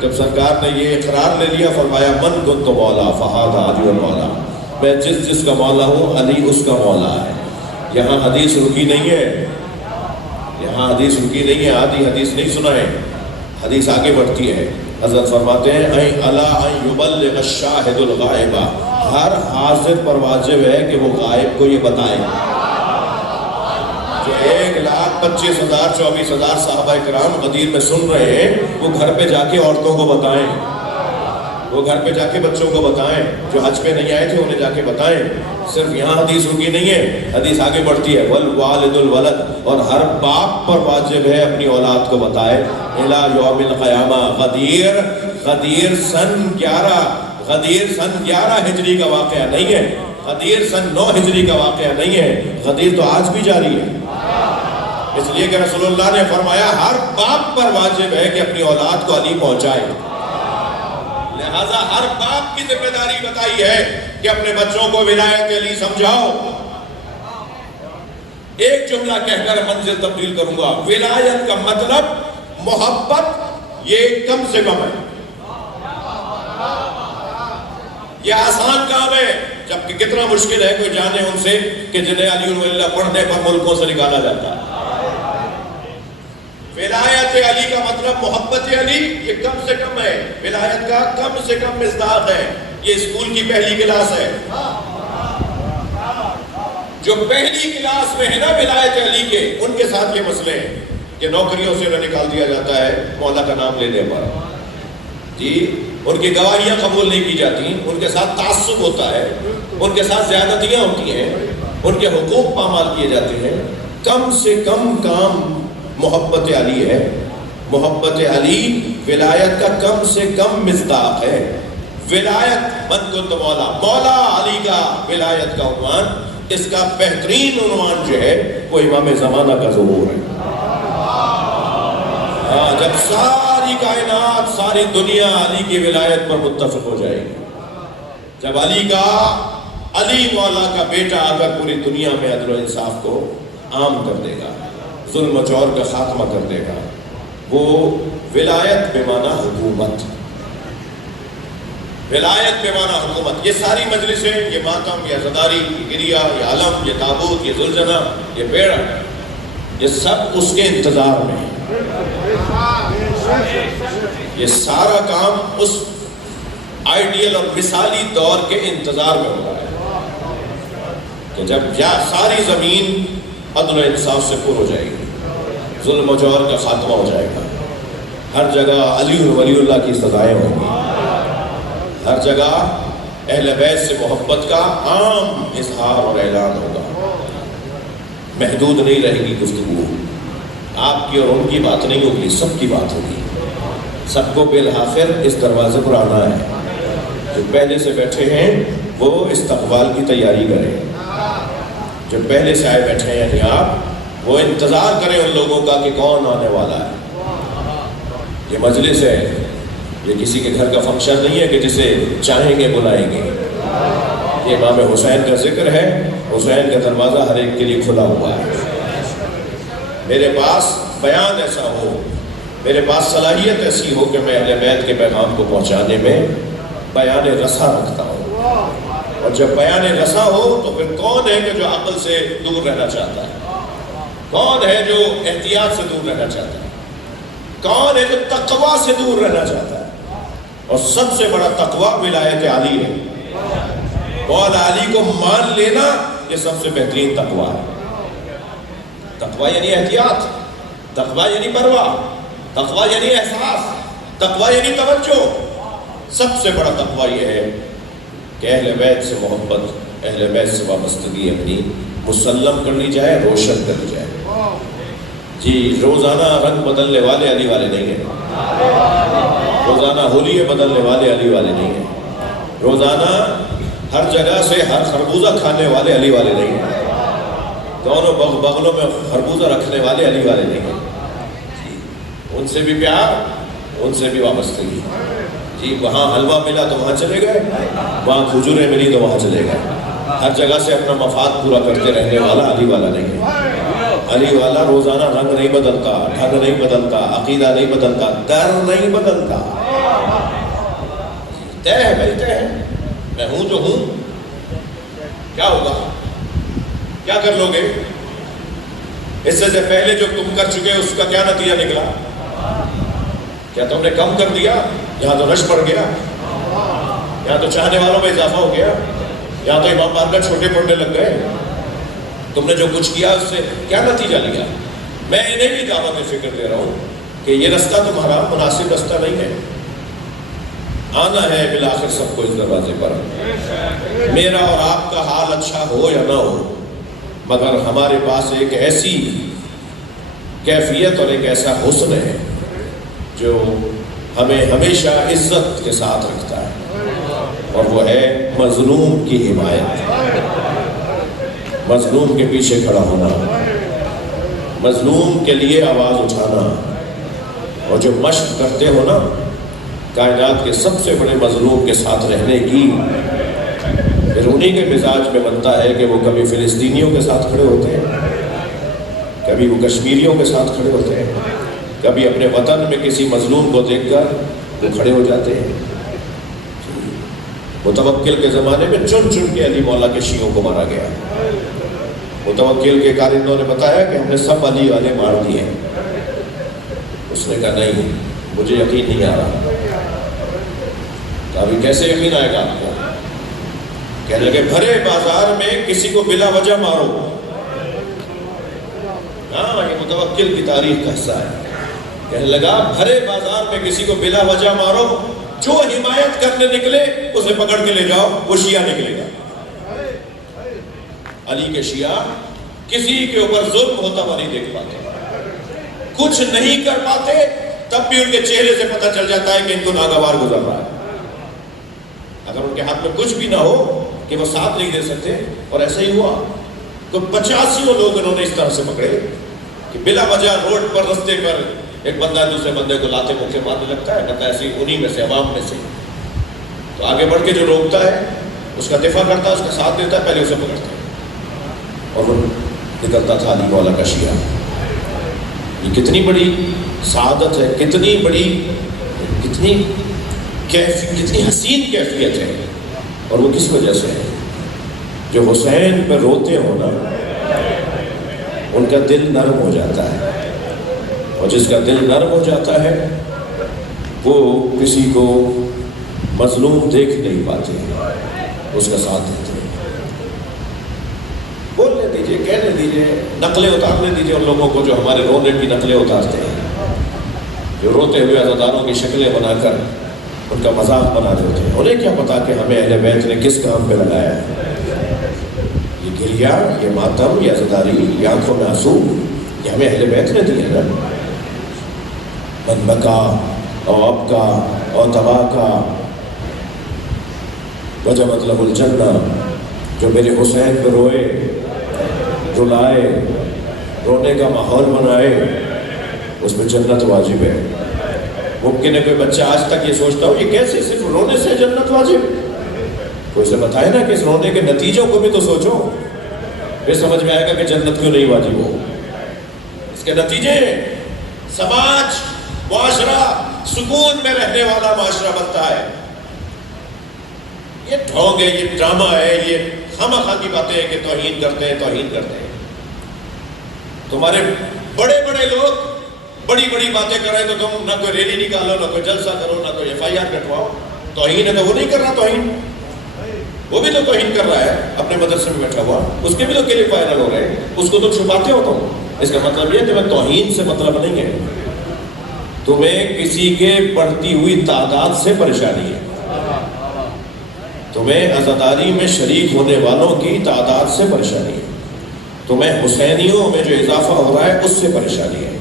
جب سرکار نے یہ اقرار لے لیا، فرمایا من کنت مولا فہذا علی المولا، میں جس کا مولا ہوں علی اس کا مولا ہے. یہاں حدیث رکی نہیں ہے، یہاں حدیث رکی نہیں ہے. آدھی حدیث نہیں سنائے، حدیث آگے بڑھتی ہے. حضرت فرماتے ہیں الا ان یبلغ الشاہد الغائب، ہر حاضر پر واجب ہے کہ وہ غائب کو یہ بتائے. جو 1,25,000 24,000 صحابہ کرام غدیر میں سن رہے ہیں، وہ گھر پہ جا کے عورتوں کو بتائیں، وہ گھر پہ جا کے بچوں کو بتائیں. جو حج پہ نہیں آئے تھے انہیں جا کے بتائیں. صرف یہاں حدیث رکی نہیں ہے، حدیث آگے بڑھتی ہے والوالد الولد، اور ہر باپ پر واجب ہے اپنی اولاد کو بتائے. الی یوم القیامہ. غدیر سن 11 ہجری کا واقعہ نہیں ہے، غدیر سن 9 ہجری کا واقعہ نہیں ہے. غدیر تو آج بھی جاری ہے، اس لیے کہ رسول اللہ نے فرمایا ہر باپ پر واجب ہے کہ اپنی اولاد کو علی پہنچائے. لہذا ہر باپ کی ذمہ داری بتائی ہے کہ اپنے بچوں کو ولایت علی سمجھاؤ. ایک جملہ کہہ کر منزل تبدیل کروں گا. ولایت کا مطلب محبت، یہ کم سے کم ہے. یہ آسان کام ہے، جبکہ کتنا مشکل ہے کوئی جانے ان سے کہ جنہیں علی اللہ پڑھنے پر ملکوں سے نکالا جاتا ہے. ولایت علی کا مطلب محبت علی، یہ کم سے کم ہے. ولایت کا کم سے کم مصداق ہے. یہ اسکول کی پہلی کلاس ہے. جو پہلی کلاس میں ہے نا ولایت علی کے، ان کے ساتھ یہ مسئلے ہیں کہ نوکریوں سے انہیں نکال دیا جاتا ہے مولا کا نام لینے پر. جی، ان کی گواہیاں قبول نہیں کی جاتی، ان کے ساتھ تعصب ہوتا ہے، ان کے ساتھ زیادتیاں ہوتی ہیں، ان کے حقوق پامال کیے جاتے ہیں. کم سے کم کام محبت علی ہے. محبت علی ولایت کا کم سے کم مصداق ہے. ولایت من کنت مولا، مولا علی کا ولایت کا عنوان، اس کا بہترین عنوان جو ہے وہ امام زمانہ کا ظہور ہے. جب ساری کائنات، ساری دنیا علی کی ولایت پر متفق ہو جائے گی، جب علی مولا کا بیٹا آ کر پوری دنیا میں عدل و انصاف کو عام کر دے گا، ظلم و جور کا خاتمہ کر دے گا. وہ ولایت بے معنی حکومت، ولایت بے معنی حکومت. یہ ساری مجلسیں، یہ ماتم، یہ عزاداری، یہ گریہ، یہ علم، یہ تابوت، یہ زلزلہ، یہ بیڑا، یہ سب اس کے انتظار میں ہے. یہ سارا کام اس آئیڈیل اور مثالی دور کے انتظار میں ہو رہا ہے کہ جب ساری زمین عدل و انصاف سے پر ہو جائے گی، ظلم و جور کا خاتمہ ہو جائے گا، ہر جگہ علی اور ولی اللہ کی سزائیں ہوں گی، ہر جگہ اہل بیت سے محبت کا عام اظہار اور اعلان ہوگا. محدود نہیں رہے گی گفتگو، آپ کی اور ان کی بات نہیں ہوگی، سب کی بات ہوگی. سب کو بالآخر اس دروازے پر آنا ہے. جو پہلے سے بیٹھے ہیں وہ استقبال کی تیاری کریں، جو پہلے سے آئے بیٹھے ہیں یعنی آپ، وہ انتظار کریں ان لوگوں کا کہ کون آنے والا ہے. یہ مجلس ہے، یہ کسی کے گھر کا فنکشن نہیں ہے کہ جسے چاہیں گے بلائیں گے. یہ امام حسین کا ذکر ہے، حسین کا دروازہ ہر ایک کے لیے کھلا ہوا ہے. میرے پاس بیان ایسا ہو، میرے پاس صلاحیت ایسی ہو کہ میں اہل بیت کے پیغام کو پہنچانے میں بیان رسا رکھتا ہو، اور جب بیان رسا ہو تو پھر کون ہے کہ جو عقل سے دور رہنا چاہتا ہے؟ کون ہے جو احتیاط سے دور رہنا چاہتا ہے؟ کون ہے جو تقوی سے دور رہنا چاہتا ہے؟ اور سب سے بڑا تقوی ولایت علی ہے۔ مولا علی کو مان لینا یہ سب سے بہترین تقوی ہے۔ تقوی یعنی احتیاط، تقوی یعنی پرواہ، تقوی یعنی احساس، تقوی یعنی توجہ۔ سب سے بڑا تقوی یہ ہے کہ اہل بیت سے محبت، اہل بیت سے وابستگی اپنی مسلم کر لی جائے، روشن کر لی جائے۔ جی روزانہ رنگ بدلنے والے علی والے نہیں ہیں، روزانہ ہولیے بدلنے والے علی والے نہیں ہیں، روزانہ ہر جگہ سے ہر خربوزہ کھانے والے علی والے نہیں ہیں، دونوں بغلوں میں خربوزہ رکھنے والے علی والے نہیں ہیں۔ ان سے بھی پیار، ان سے بھی وابستگی۔ جی وہاں حلوہ ملا تو وہاں چلے گئے، وہاں کھجوریں ملی تو وہاں چلے گئے۔ ہر جگہ سے اپنا مفاد پورا کرتے رہنے والا علی والا نہیں ہے۔ علی والا روزانہ رنگ نہیں بدلتا، ڈھنگ نہیں بدلتا، عقیدہ نہیں بدلتا، در نہیں بدلتا۔ طے ہے بھائی، طے ہے، میں ہوں جو ہوں، کیا ہوگا؟ کیا کر لو گے؟ اس سے پہلے جو تم کر چکے اس کا کیا نتیجہ نکلا؟ کیا تم نے کم کر دیا؟ یہاں تو رش پڑ گیا، یہاں تو چاہنے والوں میں اضافہ ہو گیا، یہاں تو امام بارگاہ چھوٹے پڑنے لگ گئے۔ تم نے جو کچھ کیا اس سے کیا نتیجہ لیا؟ میں انہیں بھی دعوت فکر دے رہا ہوں کہ یہ رستہ تمہارا مناسب رستہ نہیں ہے۔ آنا ہے بالآخر سب کو اس دروازے پر، میرا اور آپ کا حال اچھا ہو یا نہ ہو، مگر ہمارے پاس ایک ایسی کیفیت اور ایک ایسا حسن ہے جو ہمیں ہمیشہ عزت کے ساتھ رکھتا ہے، اور وہ ہے مظلوم کی حمایت، مظلوم کے پیچھے کھڑا ہونا، مظلوم کے لیے آواز اٹھانا۔ اور جو مشق کرتے ہو نا کائنات کے سب سے بڑے مظلوم کے ساتھ رہنے کی، پھر انہی کے مزاج میں بنتا ہے کہ وہ کبھی فلسطینیوں کے ساتھ کھڑے ہوتے ہیں، کبھی وہ کشمیریوں کے ساتھ کھڑے ہوتے ہیں، کبھی اپنے وطن میں کسی مظلوم کو دیکھ کر وہ کھڑے ہو جاتے ہیں۔ متوکل کے زمانے میں چن چن کے علی مولا کے شیعوں کو مارا گیا۔ متوکل کے کارندوں نے بتایا کہ ہم نے سب علی والے مار دیے۔ اس نے کہا نہیں، مجھے یقین نہیں آ رہا۔ کہا ابھی کیسے یقین آئے گا آپ کو؟ کہنے لگے بھرے بازار میں کسی کو بلا وجہ مارو۔ ہاں یہ متوکل کی تاریخ کا حصہ ہے۔ کہنے لگا بھرے بازار میں کسی کو بلا وجہ مارو، جو حمایت کرنے نکلے اسے پکڑ کے لے جاؤ، وہ شیعہ نکلے گا۔ علی کے شیعہ کسی کے اوپر ظلم ہوتا ہوا نہیں دیکھ پاتے، کچھ نہیں کر پاتے، تب بھی ان کے چہرے سے پتہ چل جاتا ہے کہ ان کو ناگوار گزر رہا ہے۔ اگر ان کے ہاتھ میں کچھ بھی نہ ہو کہ وہ ساتھ نہیں دے سکتے، اور ایسا ہی ہوا تو 85 لوگ انہوں نے اس طرح سے پکڑے کہ بلا وجہ روڈ پر رستے پر ایک بندہ دوسرے بندے کو لاتے مکے مارنے لگتا ہے، کہتا ہے ایسی انہی میں سے، عوام میں سے، تو آگے بڑھ کے جو روکتا ہے اس کا دفاع کرتا ہے، اس کا ساتھ دیتا ہے، پہلے اسے پکڑتا ہے، اور وہ نکلتا تھا علی مولا کا شیعہ۔ یہ کتنی بڑی سعادت ہے، کتنی بڑی، کتنی حسین کیفیت ہے، اور وہ کس وجہ سے ہے؟ جو حسین پہ روتے ہو نا ان کا دل نرم ہو جاتا ہے، اور جس کا دل نرم ہو جاتا ہے وہ کسی کو مظلوم دیکھ نہیں پاتے، اس کا ساتھ دیتے ہیں۔ بولنے دیجئے، کہنے دیجئے، نقلیں اتارنے دیجئے ان لوگوں کو جو ہمارے رونے کی نقلیں اتارتے ہیں، جو روتے ہوئے عزاداروں کی شکلیں بنا کر ان کا مذاق بنا دیتے ہیں۔ انہیں کیا پتا کہ ہمیں اہل بیت نے کس کام پہ لگایا ہے؟ یہ گریہ، یہ ماتم، یہ عزاداری، یہ آنکھوں میں آنسو، یہ ہمیں اہل بیت نے دی ہے نا۔ من بکا اور ابکا اور تباکا وجبت لہ الجنہ، جو میرے حسین پہ روئے، رلائے، رونے کا ماحول بنائے، اس میں جنت واجب ہے۔ ممکن ہے کوئی بچہ آج تک یہ سوچتا ہو یہ کیسے صرف رونے سے جنت واجب؟ کوئی سے بتائے نا کہ اس رونے کے نتیجوں کو بھی تو سوچو، پھر سمجھ میں آئے گا کہ جنت کیوں نہیں واجب ہو۔ اس کے نتیجے سماج، معاشرہ سکون میں رہنے والا معاشرہ بنتا ہے۔ یہ ڈھونگ ہے، یہ ڈرامہ ہے، یہ خامخواہ کی باتیں ہیں کہ توہین کرتے ہیں توہین کرتے ہیں۔ تمہارے بڑے بڑے لوگ بڑی بڑی باتیں کر رہے ہیں تو تم نہ کوئی ریلی نکالو، نہ کوئی جلسہ کرو، نہ کوئی FIR کٹواؤ۔ توہین ہے تو وہ نہیں کر رہا توہین، وہ بھی تو توہین کر رہا ہے اپنے مدرسے میں بیٹھا ہوا، اس کے بھی تو کلپ وائرل ہو رہے ہیں، اس کو تم چھپاتے ہو۔ تم اس کا مطلب یہ ہے تمہیں توہین سے مطلب نہیں ہے، تمہیں کسی کے بڑھتی ہوئی تعداد سے پریشانی ہے، تمہیں عزاداری میں شریک ہونے والوں کی تعداد سے پریشانی ہے، تمہیں حسینیوں میں جو اضافہ ہو رہا ہے اس سے پریشانی ہے۔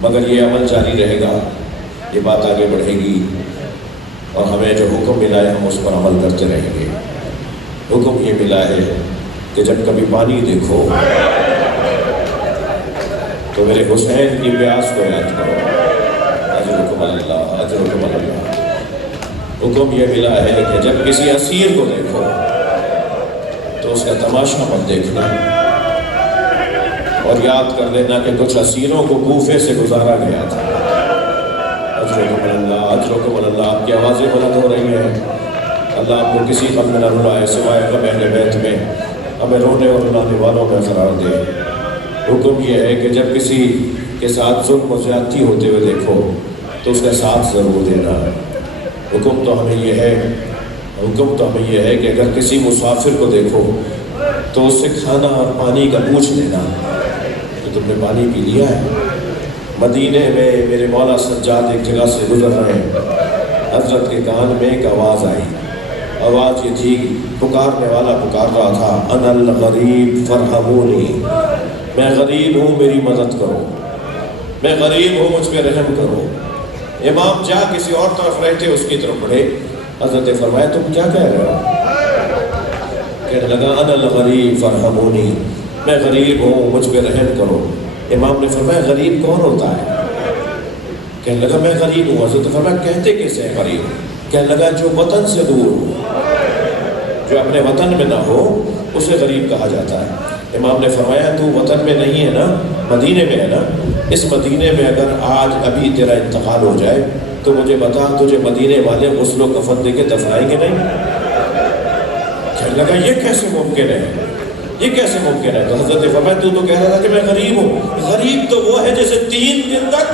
مگر یہ عمل جاری رہے گا، یہ بات آگے بڑھے گی، اور ہمیں جو حکم ملا ہے ہم اس پر عمل کرتے رہیں گے۔ حکم یہ ملا ہے کہ جب کبھی پانی دیکھو تو میرے حسین کی پیاس کو یاد کرو، اجرکم اللہ اجرکم اللہ۔ حکم یہ ملا ہے کہ جب کسی اسیر کو دیکھو تو اس کا تماشا مت دیکھنا، اور یاد کر لینا کہ کچھ اسیروں کو کوفے سے گزارا گیا تھا۔ اجرکم اللہ اجرکم اللہ۔ آپ کی آوازیں بلند ہو رہی ہیں، اللہ آپ کو کسی غم میں نہ رلائے سوائے غم اہل بیت میں، ہمیں رونے اور رلانے والوں میں قرار دے۔ حکم یہ ہے کہ جب کسی کے ساتھ ظلم و زیادتی ہوتے ہوئے دیکھو تو اس کا ساتھ ضرور دینا۔ حکم تو ہمیں یہ ہے کہ اگر کسی مسافر کو دیکھو تو اس سے کھانا اور پانی کا پوچھ لینا کہ تم نے پانی پی لیا ہے۔ مدینے میں میرے مولا سجاد ایک جگہ سے گزر رہے ہیں، حضرت کے کان میں ایک آواز آئی، آواز یہ تھی، پکارنے والا پکار رہا تھا، انا الغریب فرحمونی، میں غریب ہوں میری مدد کرو، میں غریب ہوں مجھ پہ رحم کرو۔ امام جا کسی اور طرف رہتے اس کی طرف بڑھے، حضرت نے فرمایا تم کیا کہہ رہے ہو؟ کہنے لگا انا الغریب فرحمونی، میں غریب ہوں مجھ پہ رحم کرو۔ امام نے فرمایا غریب کون ہوتا ہے؟ کہنے لگا میں غریب ہوں۔ حضرت نے فرمایا کہتے کیسے ہے غریب؟ کہنے لگا جو وطن سے دور ہو، جو اپنے وطن میں نہ ہو اسے غریب کہا جاتا ہے۔ امام نے فرمایا تو وطن میں نہیں ہے نا، مدینے میں ہے نا، اس مدینے میں اگر آج ابھی تیرا انتقال ہو جائے تو مجھے بتا تجھے مدینے والے غسل و کفن دے کے دفنائیں گے نہیں؟ کہنے لگا یہ کیسے ممکن ہے، یہ کیسے ممکن ہے؟ تو حضرت نے فرمایا تو کہہ رہا تھا کہ میں غریب ہوں۔ غریب تو وہ ہے جیسے 3 دن تک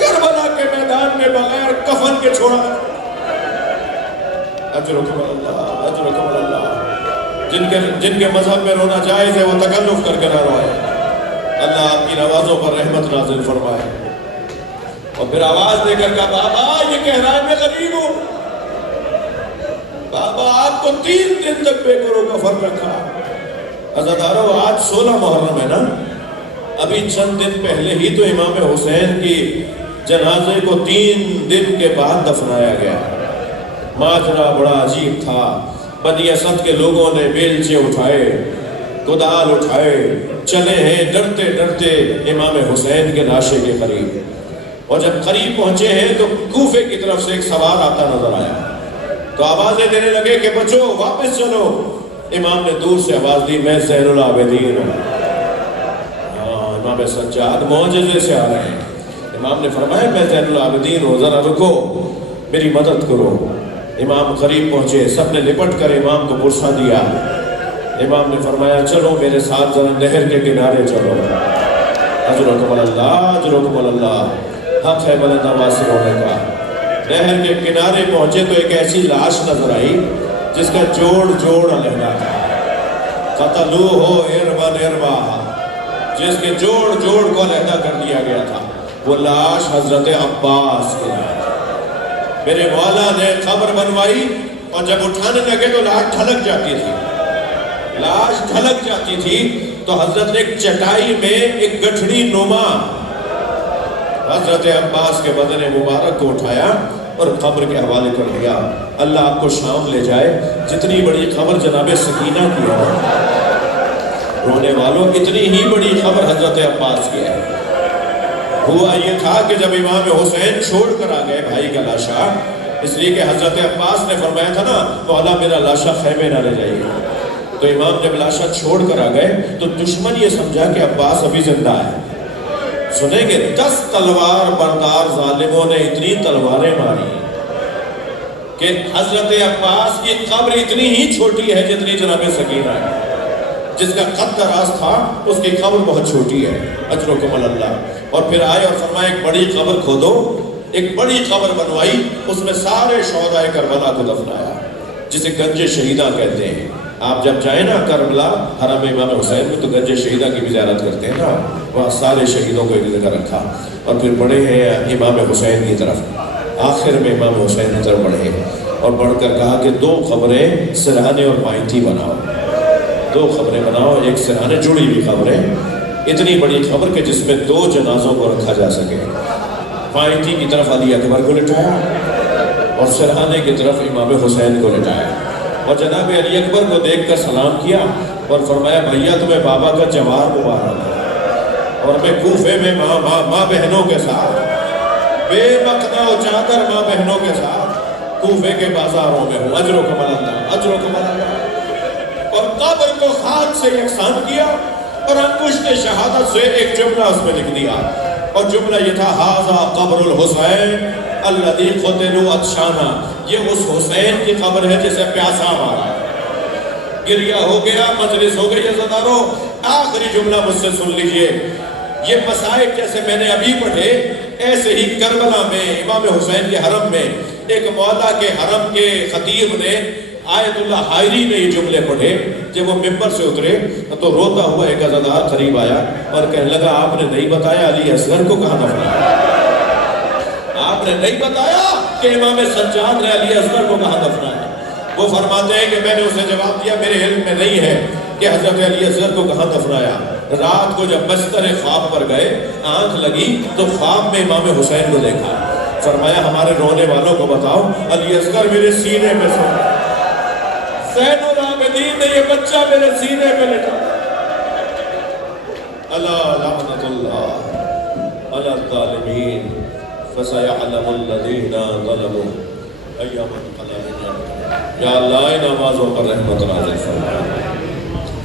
کربلا کے میدان میں بغیر کفن کے چھوڑا۔ اجرکم اللہ اجرکم اللہ۔ جن کے مذہب میں رونا جائز ہے وہ تکلف کر کے نہ روئے۔ اللہ آپ کی نوازوں پر رحمت نازل فرمائے۔ اور پھر آواز دے کر کہا بابا یہ کہہ رہا ہے میں غریب ہوں، بابا آپ کو 3 دن تک بے کرو کفن رکھا۔ عزادارو آج 16 محرم ہے نا، ابھی چند دن پہلے ہی تو امام حسین کی جنازے کو 3 دن کے بعد دفنایا گیا۔ ماجرا بڑا عجیب تھا، بنی اسد کے لوگوں نے بیلچے اٹھائے، کدال اٹھائے، چلے ہیں ڈرتے ڈرتے امام حسین کے لاشے کے قریب، اور جب قریب پہنچے ہیں تو کوفے کی طرف سے ایک سوار آتا نظر آیا، تو آوازیں دینے لگے کہ بچو واپس چلو۔ امام نے دور سے آواز دی میں زین العابدین ہوں۔ امام سجاد معجزے سے آ رہے ہیں۔ امام نے فرمایا میں زین العابدین ہوں، ذرا رکو میری مدد کرو۔ امام قریب پہنچے، سب نے لپٹ کر امام کو برسا دیا۔ امام نے فرمایا چلو میرے ساتھ ذرا نہر کے کنارے چلو۔ اجرکم اللہ اجرکم اللہ۔ حق ہے بلند آواز سے رونے کا۔ نہر کے کنارے پہنچے تو ایک ایسی لاش نظر آئی جس کا جوڑ علیحدہ تھا۔ قتلوہ اربا اربا، جس کے جوڑ کو علیحدہ کر دیا گیا تھا۔ وہ لاش حضرت عباس کی لاش۔ میرے مولا نے قبر بنوائی اور جب اٹھانے لگے تو لاش ڈھلک جاتی تھی، لاش ڈھلک جاتی تھی، تو حضرت نے ایک چٹائی میں ایک گٹھڑی نما حضرت عباس کے بدن مبارک کو اٹھایا اور قبر کے حوالے کر دیا۔ اللہ آپ کو شام لے جائے، جتنی بڑی قبر جناب سکینہ کی ہے، رونے والوں اتنی ہی بڑی قبر حضرت عباس کی ہے۔ ہوا یہ تھا کہ جب امام حسین چھوڑ کر آ گئے بھائی کا لاشا، اس لیے کہ حضرت عباس نے فرمایا تھا نا مولا میرا لاشا خیمے نہ لے جائیے، تو امام جب لاشا چھوڑ کر آ گئے تو دشمن یہ سمجھا کہ عباس ابھی زندہ ہے۔ سنیں گے 10 تلوار بردار ظالموں نے اتنی تلواریں ماری، کہ حضرت عباس کی قبر اتنی ہی چھوٹی ہے جتنی جناب سکینہ ہے. جس کا قد دراز تھا اس کی قبر بہت چھوٹی ہے. اجرکم اللہ. اور پھر آئے اور فرمایا ایک بڑی قبر کھودو. ایک بڑی قبر بنوائی, اس میں سارے شہدائے کربلا کو دفنایا, جسے گنج شہیدہ کہتے ہیں. آپ جب جائیں نا کربلا حرم امام حسین میں تو گنج شہیدہ کی بھی زیارت کرتے ہیں نا, وہاں سارے شہیدوں کو ایک جگہ رکھا اور پھر بڑھے ہیں امام حسین کی طرف. آخر میں امام حسین کی طرف بڑھے اور بڑھ کر کہا کہ 2 قبریں سرہانے اور مائنتی بناؤ. 2 قبریں بناؤ, ایک سرہانے جڑی ہوئی قبریں, اتنی بڑی قبر کہ جس میں 2 جنازوں کو رکھا جا سکے. مائنتی کی طرف علی اکبر کو لٹایا اور سرہانے کی طرف امام حسین کو لٹایا, اور جناب علی اکبر کو دیکھ کر سلام کیا اور فرمایا بھیا تمہیں بابا کا جوار مبارک, اور میں کوفے میں ماں بہنوں کے ساتھ بے مقدہ و چادر ماں بہنوں کے ساتھ کوفے کے بازاروں میں ہوں. اجرکم اللہ, اجرکم اللہ. اور قبر کو خاک سے یکساں کیا اور انگشت شہادت سے ایک جملہ اس میں لکھ دیا, اور جملہ یہ تھا ھذا قبر الحسین الذی قتلوا عطشانا. یہ اس حسین کی قبر ہے جسے پیاسا مارا. گریہ ہو گیا, مجلس ہو گئی عزیزانو. آخری جملہ مجھ سے سن لیجئے. یہ مسائل جیسے میں نے ابھی پڑھے, ایسے ہی کربلا میں امام حسین کے حرم میں ایک مولا کے حرم کے خطیب نے آیت اللہ حائری نے یہ جملے پڑھے. جب وہ ممبر سے اترے تو روتا ہوا ایک عزادار قریب آیا اور کہنے لگا آپ نے نہیں بتایا علی اصغر کو کہاں دفنایا. آپ نے نہیں بتایا کہ امام سجاد نے علی اصغر کو کہاں دفنایا. وہ فرماتے ہیں کہ میں نے اسے جواب دیا میرے علم میں نہیں ہے کہ حضرت علی اصغر کو کہاں دفنایا. رات کو جب بستر خواب پر گئے, آنکھ لگی تو خواب میں امام حسین کو دیکھا. فرمایا ہمارے رونے والوں کو بتاؤ علی اصغر میرے سینے میں سو, زین العابدین نے یہ بچہ میرے سینے پہ لٹا. الا لعنت اللہ علی الظالمین فسيعلم الذین ظلموا ای منقلب. یا اللہ ان آوازوں پر رحمت نازل فرما,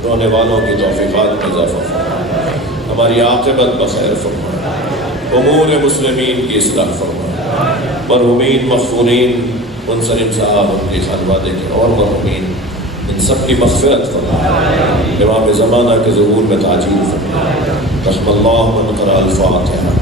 رونے والوں کی توفیقات میں اضافہ فرما, ہماری عاقبت بخیر فرما, امور مسلمین کی اصلاح فرما, مرحومین مغفورین منصرم صاحب ان کی خانوادے کے اور مرحومین ان سب کی مغفرت فرما, امام زمانہ کے ظہور میں تعجیل فرما. رحم اللہ من قرأ الفاتحہ.